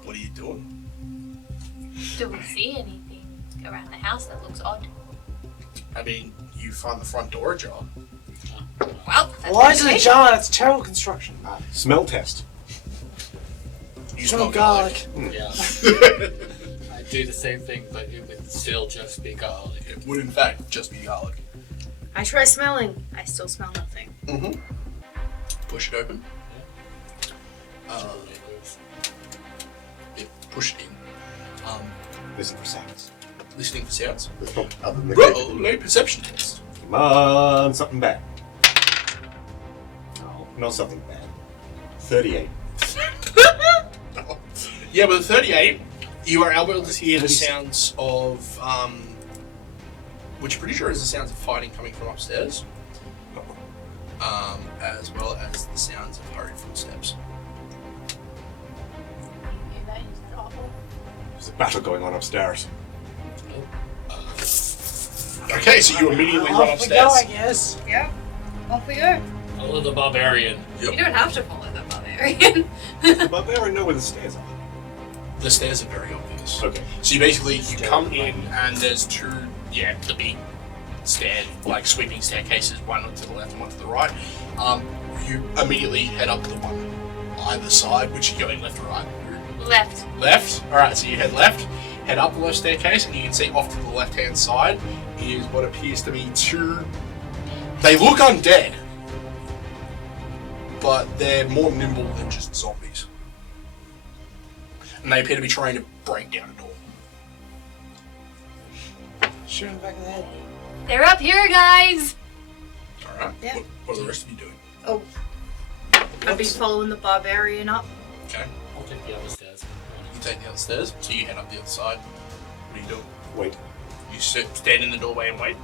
are you doing? Do we see anything around the house that looks odd? I mean, you find the front door ajar. Well, that's Why is it okay. ajar? That's terrible construction. Smell test. You Smell smell garlic. Yeah. I do the same thing, but it would still just be garlic. It would, in fact, just be garlic. I try smelling. I still smell nothing. Mm-hmm. Push it open. Push it in. Listen for sounds. Listening for sounds. Other than the Roll a perception test. Come on, something bad. No, not something bad. 38. Yeah, with a 38, you are able to hear the sounds of, which you're pretty sure is the sounds of fighting coming from upstairs, as well as the sounds of hurried footsteps. There's a battle going on upstairs. Okay, so you immediately run Off we go, upstairs. I guess. Yeah. Off we go. Follow the barbarian. You don't have to follow the barbarian. The barbarian know where the stairs are. The stairs are very obvious. Okay. So you basically, you come in and there's two, the big sweeping staircases, one to the left and one to the right. You immediately head up the one either side, which you're going left or right. Left. Left? Alright, so you head left, head up the left staircase, and you can see off to the left-hand side is what appears to be two... They look undead, but they're more nimble than just zombies. And they appear to be trying to break down a door. Shoot in the back of the head. They're up here, guys. Alright, Yeah. what are the rest of you doing? Oh. I'd be following the barbarian up. Okay, I'll take the other stairs. you take the other stairs, so you head up the other side. What are you doing? Wait. You stand in the doorway and wait?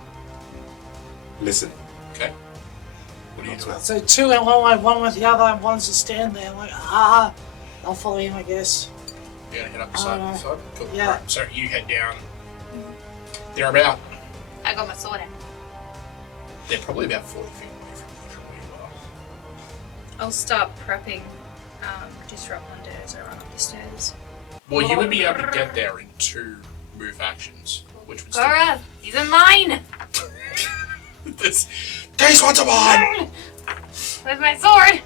Listen. Okay. What are you doing? So two and one way, one with the other, and one's just stand there like, I'll follow him, I guess. You're gonna head up the side of the side? Cool. Yeah. Alright, so you head down. They're about... I got my sword out. They're probably about 40 feet away from where you are. I'll start prepping disrupt wonder as I run up the stairs. Well, you would be able to get there in 2 move actions, which would still... Gorath, these are mine. These ones are mine! Where's my sword?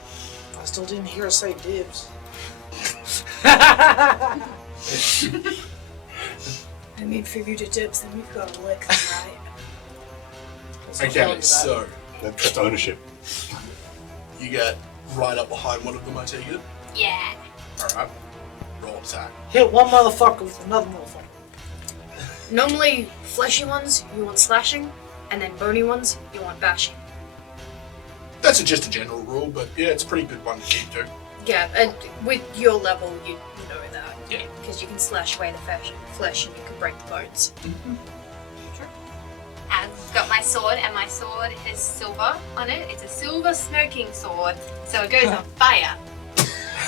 I still didn't hear her say dibs. I mean, for you to dips, then we've got to lick them, right? Okay, so That's ownership. you get right up behind one of them, I take it. Yeah. Alright. Roll attack. Hit one motherfucker with another motherfucker. Normally, fleshy ones, you want slashing, and then bony ones, you want bashing. That's just a general rule, but yeah, it's a pretty good one to keep to. Yeah, and with your level, you know that. Yeah. Because you can slash away the flesh and you can break the bones. I've got my sword, and my sword has silver on it. It's a silver smoking sword, so it goes on fire.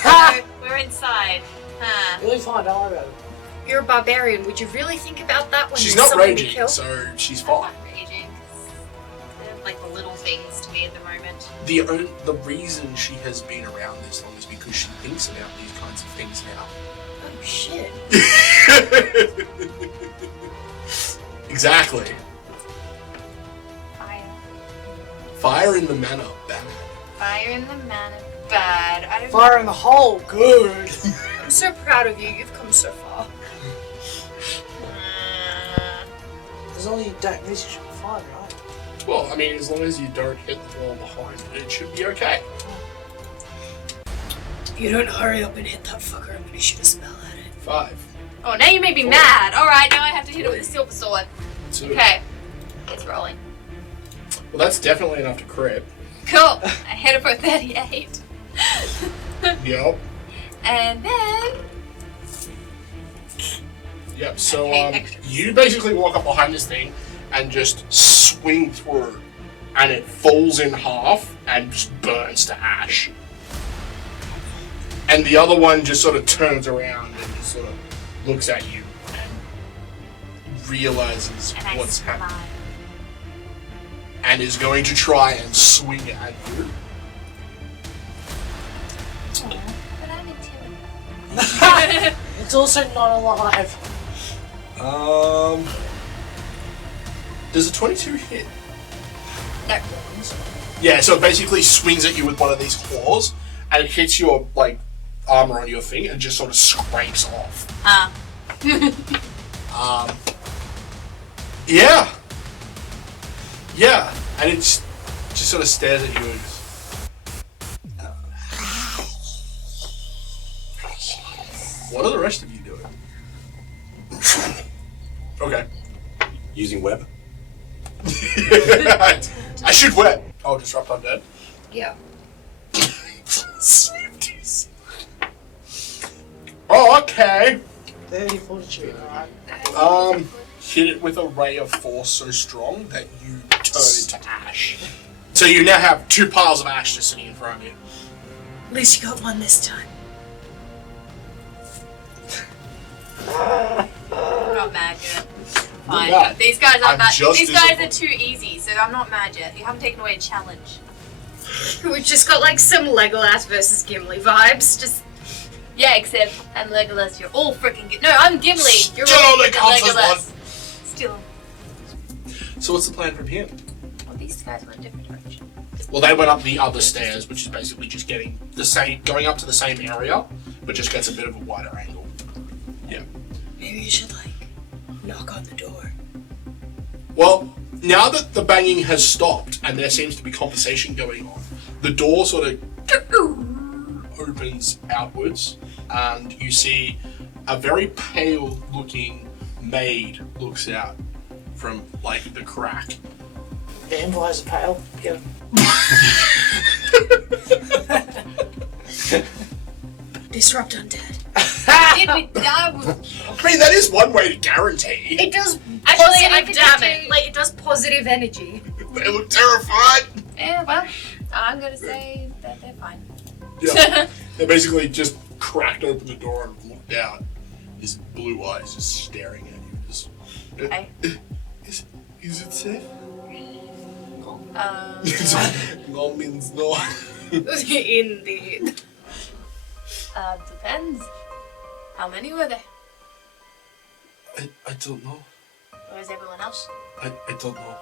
So we're inside. Really fine, don't worry about it. You're a barbarian. Would you really think about that when She's there's not something to raging, kill? so she's I'm fine. not raging. They're like the little things to me at the moment. The reason she has been around this long is because she thinks about these kinds of things now. Oh shit. Exactly. Fire. Fire in the manor, bad. Fire in the manor. Bad. I don't Fire in the hole, good. I'm so proud of you. You've come so far. As long as you don't miss, you should be fine, right? Well, I mean, as long as you don't hit the wall behind it, it should be okay. If you don't hurry up and hit that fucker, I'm gonna shoot a spell at it. 5. Oh, now you made me mad. Alright, now I have to hit it with a silver sword. 2. Okay. It's rolling. Well, that's definitely enough to crit. Cool. I hit it for 38. Yep. And then... Yep, so Okay, extra. you basically walk up behind this thing and just swing through, and it falls in half and just burns to ash. And the other one just sort of turns around and just sort of looks at you and realizes And I what's smile. happening and is going to try and swing at you. But I'm intimidated. It's also not alive. Does a 22 hit? No. Yeah, so it basically swings at you with one of these claws, and it hits your, like, armor on your thing and just sort of scrapes off. Yeah. Yeah. And it just sort of stares at you and goes, what are the rest of you doing? Okay. Using web. I should web. Oh, disrupt undead. Yeah. Safeties. Oh, okay. 30 fortitude, alright. Hit it with a ray of force so strong that you turn into ash. So you now have 2 piles of ash just sitting in front of you. At least you got one this time. I'm not mad yet. Fine. mad. These guys I'm aren't mad. just These guys are disappointed. too easy, so I'm not mad yet. You haven't taken away a challenge. We've just got like some Legolas versus Gimli vibes. Just Yeah, except I'm Legolas. You're all freaking. No, I'm Gimli. You're Still all only freaking counts as Legolas. Still. So what's the plan from here? Well, these guys went a different direction. Well, they went up the other stairs, which is basically just getting the same, going up to the same area, but just gets a bit of a wider angle. Yeah. Maybe you should, knock on the door. Well, now that the banging has stopped and there seems to be conversation going on, the door sort of opens outwards, and you see a very pale-looking maid looks out from, the crack. The invoice are pale. Get 'em. Disrupt undead. Did we? I mean, that is one way to guarantee. it does Actually, I positive could damage. actually- Like it does positive energy. They look terrified. Yeah, well, I'm gonna say that they're fine. Yeah. They basically just cracked open the door and looked out. His blue eyes just staring at you. Just, Hey. Is it safe? Um, No means no. Indeed. Depends. How many were there? I don't know. Or is everyone else? I don't know.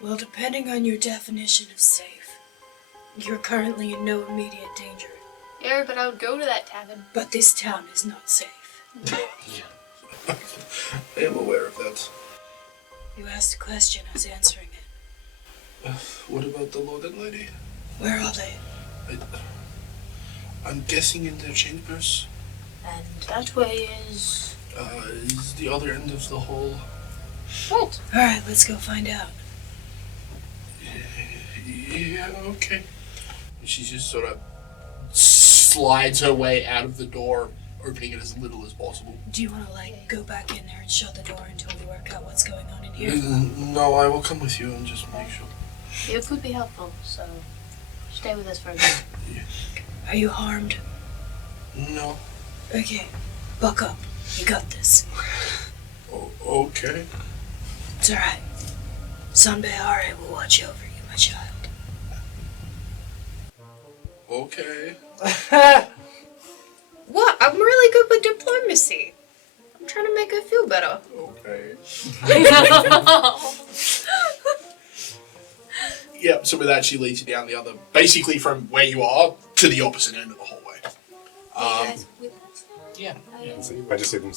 Well, depending on your definition of safe, you're currently in no immediate danger. Yeah, but I would go to that tavern. But this town is not safe. I am aware of that. You asked a question, I was answering it. What about the Lord and Lady? Where are they? I'm guessing in their chambers. And that way is... Is the other end of the hall. What? Alright, let's go find out. Yeah, okay. She just sort of slides her way out of the door, opening it as little as possible. Do you want to, go back in there and shut the door until we work out what's going on in here? No, I will come with you and just make sure. It could be helpful, so stay with us for a bit. Are you harmed? No. Okay, buck up. You got this. Okay. It's alright. Zan'Bae'Are will watch over you, my child. Okay. What? I'm really good with diplomacy. I'm trying to make her feel better. Okay. Yeah, so with that, she leads you down the other, basically from where you are to the opposite end of the hallway. You guys with us? Yeah. So I just see them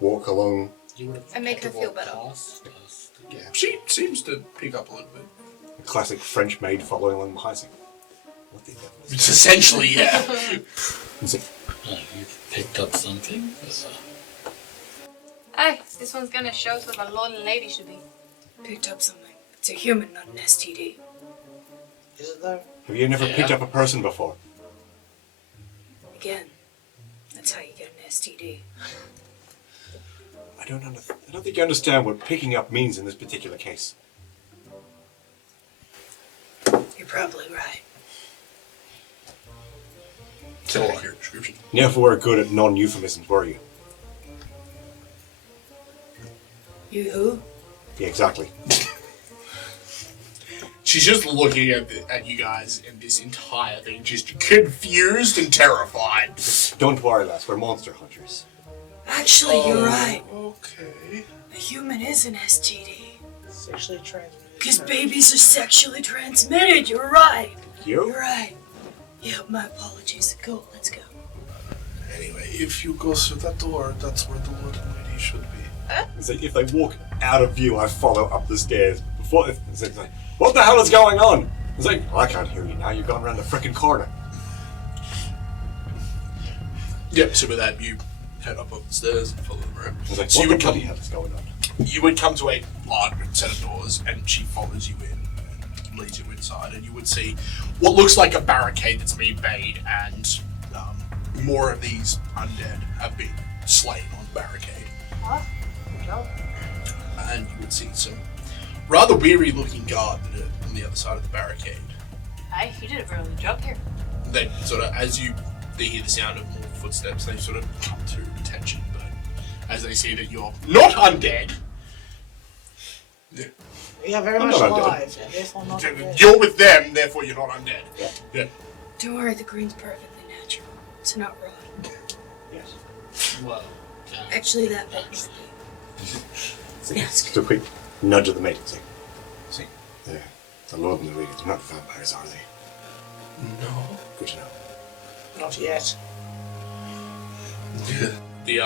walk along. You would have I make her feel better. Yeah, she seems to pick up a little bit. A classic French maid following along behind you. What the hell? It's essentially, yeah. And so, You picked up something? Hey, this one's gonna show us what a lord and lady should be. Picked up something. It's a human, not an STD. Is it though? have you never picked Yeah. up a person before? Again, that's how you get an STD. I don't think you understand what picking up means in this particular case. You're probably right. It's an accurate description. You never were good at non-euphemisms, were you? You who? Yeah, exactly. She's just looking at you guys and this entire thing, just confused and terrified. Don't worry, lass. We're monster hunters. Actually, you're right. Okay. A human is an STD. Sexually transmitted. Because babies are sexually transmitted. You're right. You? You're right. Yeah, my apologies. Go, let's go. Anyway, if you go through that door, that's where the Lord and Lady should be. It's like if they walk out of view, I follow up the stairs. Before it's like, what the hell is going on? It's like, oh, I can't hear you now. You've gone around the frickin' corner. Yep. So with that, you head up the stairs and follow them around. It's like, So what the bloody hell is going on? You would come to a large set of doors, and she follows you in and leads you inside, and you would see what looks like a barricade that's been made, and more of these undead have been slain on the barricade. Huh? No. And you would see some rather weary-looking guard on the other side of the barricade. Hey, you did a very good job here. They sort of, they hear the sound of more footsteps, they sort of come to attention, but as they see that you're not undead, We are very I'm much not undead. alive, and therefore not dead. you're with them, therefore you're not undead. Yeah. Don't worry, the green's perfectly natural. It's not raw. Yes. Whoa. Actually, that makes Just a quick nudge of the maiden. See, the Lord and the Lady, they're not vampires, are they? No. Good to know. Not yet. The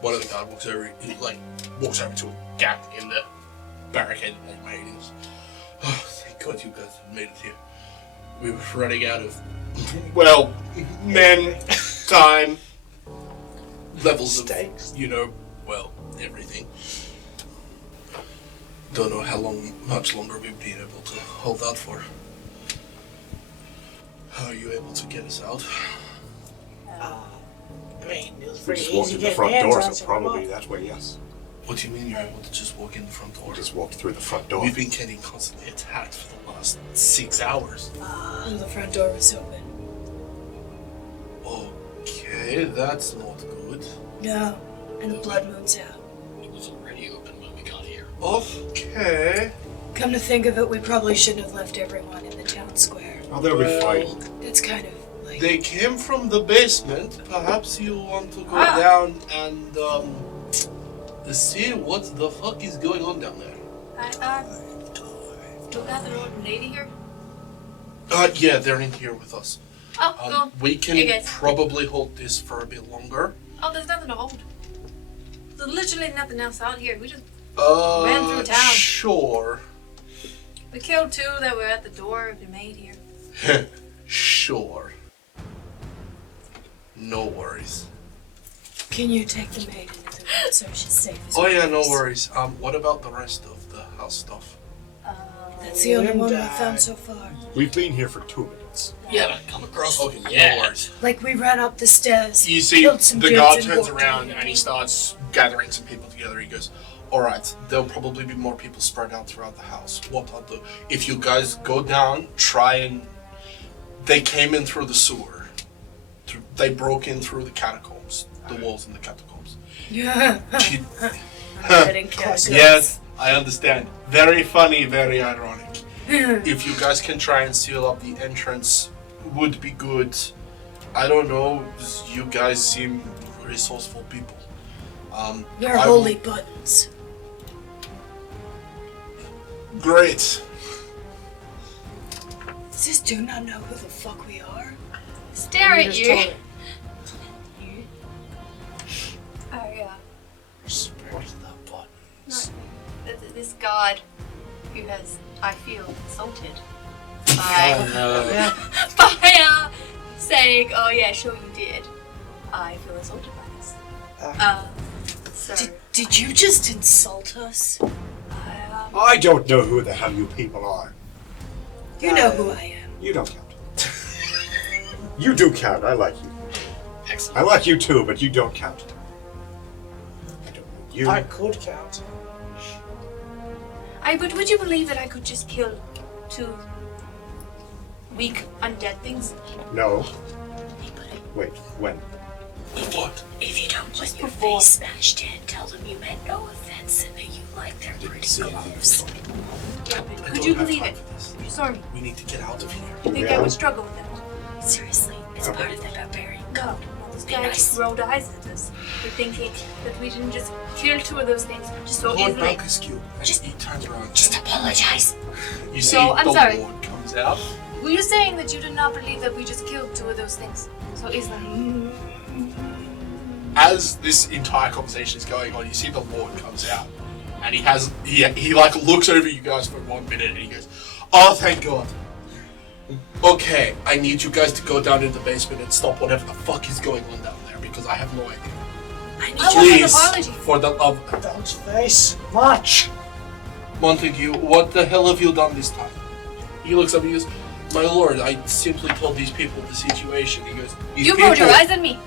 one of the guard walks over. He walks over to a gap in the barricade that they made. And goes, oh, thank God you guys have made it here. We were running out of, well, men, time, levels Stakes. of, everything. Don't know much longer we've been able to hold out for. How are you able to get us out? I mean, it was We pretty just walked easy in to the get front hands door, on so someone. probably that way, yes. What do you mean you're able to just walk in the front door? We just walked through the front door. We've been getting constantly attacked for the last 6 hours. And the front door was open. Okay, that's not good. No, and the blood moon's out. It was already open when we got here. Okay. Come to think of it, we probably shouldn't have left everyone in the town square. Oh, they'll be fine. That's kind of like... They came from the basement. Perhaps you want to go down and see what the fuck is going on down there. Do we have the Lord and Lady here? Yeah, they're in here with us. Oh, go. We can Hey, guys. probably hold this for a bit longer. Oh, there's nothing to hold. There's literally nothing else out here. We just ran through town. Sure. We killed 2 that were at the door of the maid here. Sure. No worries. Can you take the maid into the room so she's safe as Oh yeah, no always? worries. What about the rest of the house stuff? That's the only one we Linda. found so far. We've been here for 2 minutes. Yeah, come across. Okay, Yeah. no worries. Like, we ran up the stairs, You see, killed some the dudes guard and turns walked around in. and he starts gathering some people together. He goes, "Alright, there'll probably be more people spread out throughout the house. What I'll do, if you guys go down, try and... They came in through the sewer. They broke in through the catacombs, the walls in the catacombs. Yeah. She- I didn't care. Yes, I understand. Very funny, very ironic. If you guys can try and seal up the entrance, would be good. I don't know, you guys seem resourceful people. We're I holy will- buttons. Great. Does this dude not know who the fuck we are? Stare We at just you. told him. Aria. Spare the buttons. This god who has, I feel, insulted Oh by, no. Yeah. by saying, oh yeah, sure you did. I feel insulted by this. So, Did you just insult us? I don't know who the hell you people are. You know who I am. You don't count. You do count. I like you. Excellent. I like you too, but you don't count. I don't know you. I could count. but would you believe that I could just kill 2 weak undead things? No. Wait, when? What? If you don't Just want your before. face smashed in, tell them you meant no offense and that you like their pretty clothes. Yeah, but I could don't you have believe time it? for this. Sorry. We need to get out of here. You think I Yeah. would struggle with that? Seriously, it's part of the barbarian No. code. Those Be guys nice. just rolled eyes at us. They're thinking that we didn't just kill 2 of those things just so Lord easily. Malchus, and Just- he turns around. Just apologize. You see So, I'm the sorry. Lord comes out. Were you saying that you did not believe that we just killed 2 of those things? So is that? As this entire conversation is going on, you see the Lord comes out, and he like looks over you guys for 1 minute, and he goes, "Oh, thank God. Okay, I need you guys to go down in the basement and stop whatever the fuck is going on down there, because I have no idea. I need I you. want an Please, apology. for the love, Dog's face. Much. Montague, what the hell have you done this time?" He looks up and he goes, "My lord, I simply told these people the situation." He goes, You rolled your eyes at me.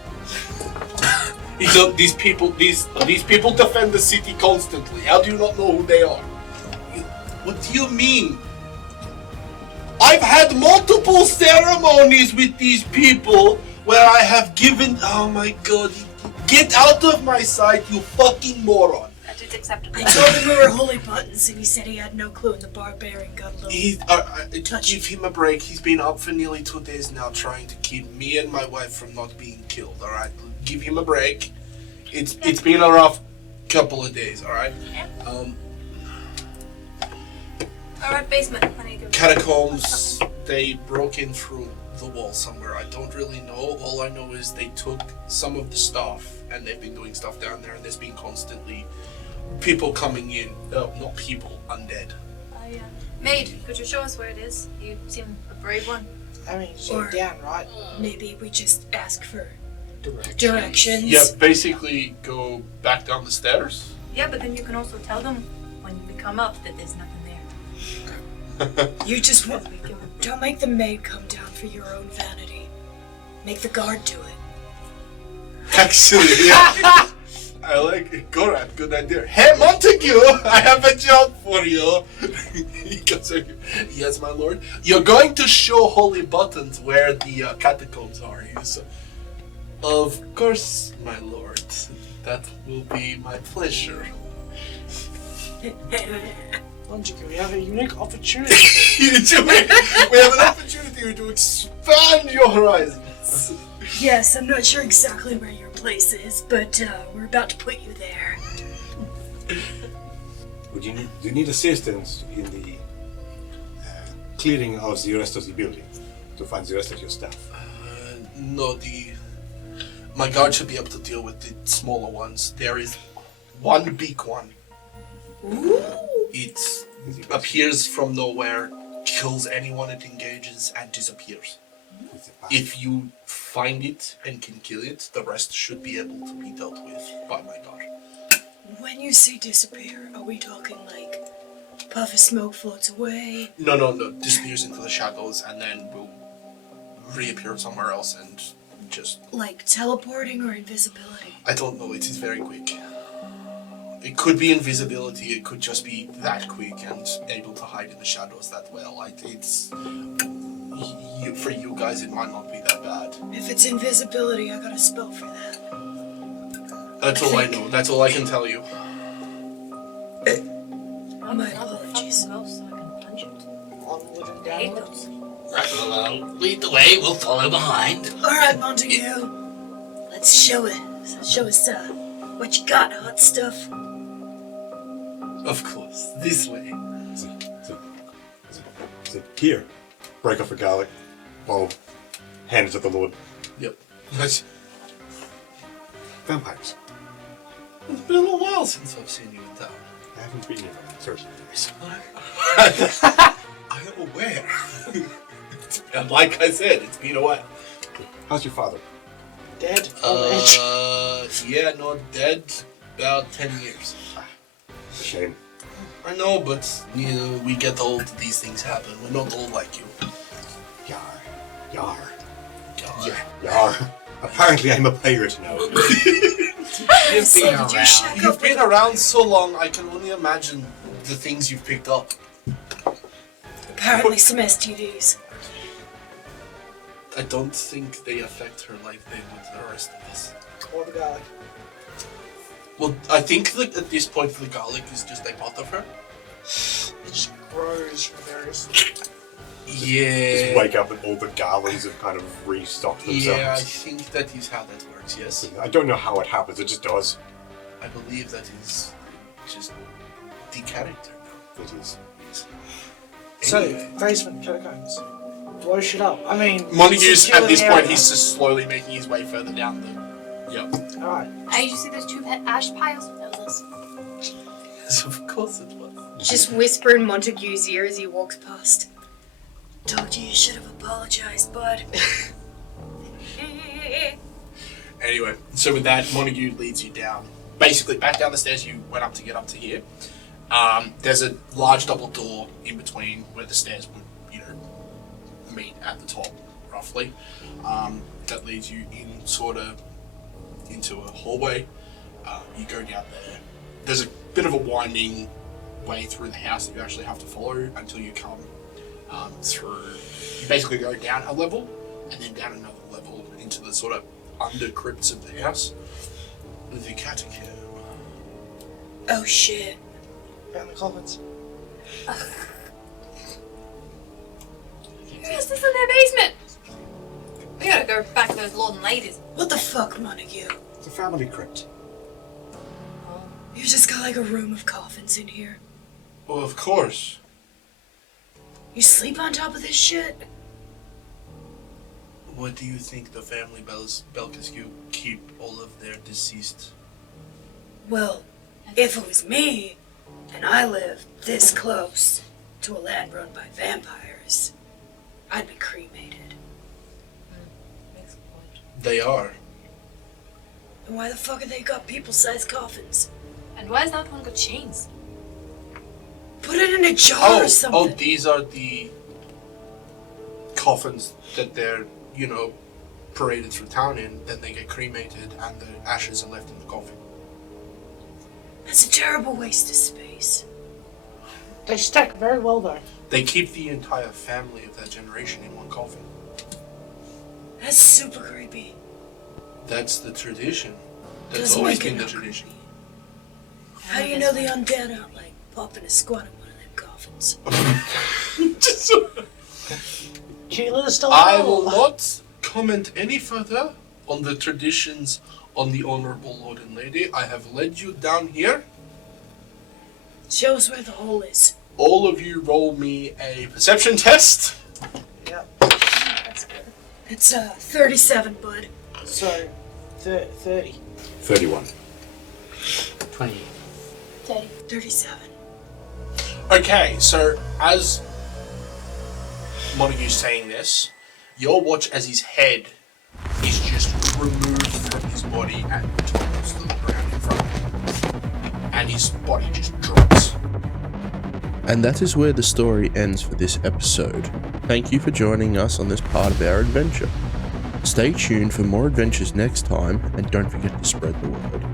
He goes, these people defend the city constantly. How do you not know who they are?" "What do you mean? I've had multiple ceremonies with these people where I have given... Oh my God. Get out of my sight, you fucking moron." That is acceptable. I told him we were holy buttons, and he said he had no clue, and the barbarian got a little... Give him a break. He's been up for nearly 2 days now trying to keep me and my wife from not being killed, alright? Give him a break. It's been a rough couple of days, alright? Alright, basement. I need to go. Catacombs, they broke in through the wall somewhere. I don't really know. All I know is they took some of the stuff, and they've been doing stuff down there, and there's been constantly people coming in. Not people, undead. Maid, could you show us where it is? You seem a brave one. I mean, Or- down, right? Maybe we just ask for Directions. directions. Yeah, basically go back down the stairs. Yeah, but then you can also tell them when we come up that there's nothing there. You just Because we killed don't make the maid come down for your own vanity. Make the guard do it. Actually, yeah. I like it. Gorath, good idea. Hey, Montague, I have a job for you. He goes, "Yes, my lord. You're going to show Holy Buttons where the catacombs are." He goes, "Of course, my lord. That will be my pleasure." Montague, we have a unique opportunity. We have an opportunity to expand your horizons. Yes, I'm not sure exactly where your place is, but we're about to put you there. Do you need assistance in the clearing of the rest of the building to find the rest of your stuff? No, my guard should be able to deal with the smaller ones. There is one big one. It appears from nowhere, kills anyone it engages, and disappears. If you find it and can kill it, the rest should be able to be dealt with by my guard. When you say disappear, are we talking like puff of smoke floats away? No. Disappears into the shadows and then will reappear somewhere else and just... Like teleporting or invisibility? I don't know, it is very quick. It could be invisibility, it could just be that quick and able to hide in the shadows that well. For you guys, it might not be that bad. If it's invisibility, I got a spell for that. That's all I know. That's all I can tell you. My apologies. Ghost so I can punch it. On living I hate downward. those. Right, well, lead the way, we'll follow behind. Alright, Montague. Let's show it. Show us what you got, hot stuff. Of course, this way. So here, break off a garlic bulb, hand it to the Lord. Yep. Vampires. It's been a while since I've seen you in town. I haven't been here for 30 years. I am aware. And like I said, it's been a while. How's your father? Dead. Old age. Yeah, not dead. About 10 years. It's a shame. I know, but we get old. These things happen. We're not old like you. Yar. Apparently I'm a pirate now. You've been around so long, I can only imagine the things you've picked up. Apparently some STDs. I don't think they affect her like they would the rest of us. Or the garlic. Well, I think that at this point the garlic is just a part of her. It just grows from various. Yeah. Just wake up and all the garlands have kind of restocked themselves. Yeah, I think that is how that works, yes. I don't know how it happens, it just does. I believe that is just the character. It is. So, Anyway. basement catacombs. blow shit up. I mean, Montague's secure at this the point, area. he's just slowly making his way further down the. Yep. Alright. Hey, you see those two ash piles? That was us. Yes, of course it was. Just whisper in Montague's ear as he walks past. Told you should have apologized, bud. Anyway, so with that, Montague leads you down. Basically, back down the stairs you went up to get up to here. There's a large double door in between where the stairs would, meet at the top, roughly. That leads you in sort of into a hallway. You go down there. There's a bit of a winding way through the house that you actually have to follow until you come through. You basically go down a level and then down another level into the sort of under crypts of the house. The catacomb. Oh shit. Found the coffins. Who is this in their basement? We gotta go back to those lord and ladies. What the fuck, Montague? It's a family crypt. You just got like a room of coffins in here. Well, of course. You sleep on top of this shit? What do you think the family Belkescu keep all of their deceased? Well, if it was me, and I lived this close to a land run by vampires, I'd be cremated. Makes a point. They are. And why the fuck have they got people-sized coffins? And why is that one got chains? Put it in a jar or something. Oh, these are the coffins that they're, paraded through town in. Then they get cremated and the ashes are left in the coffin. That's a terrible waste of space. They stack very well though. They keep the entire family of that generation in one coffin. That's super creepy. That's the tradition. That's Doesn't always make it been the not tradition. How do you know the undead aren't like popping a squat in one of them coffins? Keela's still I alive. will not comment any further on the traditions on the Honorable Lord and Lady. I have led you down here. Show us where the hole is. All of you roll me a perception test. Yep. That's good. It's 37, bud. So, 30. 31. 20. 37. Okay, so as Montague's saying this, you'll watch as his head is just removed from his body and tumbles to the ground in front of him. And his body just drops. And that is where the story ends for this episode. Thank you for joining us on this part of our adventure. Stay tuned for more adventures next time, and don't forget to spread the word.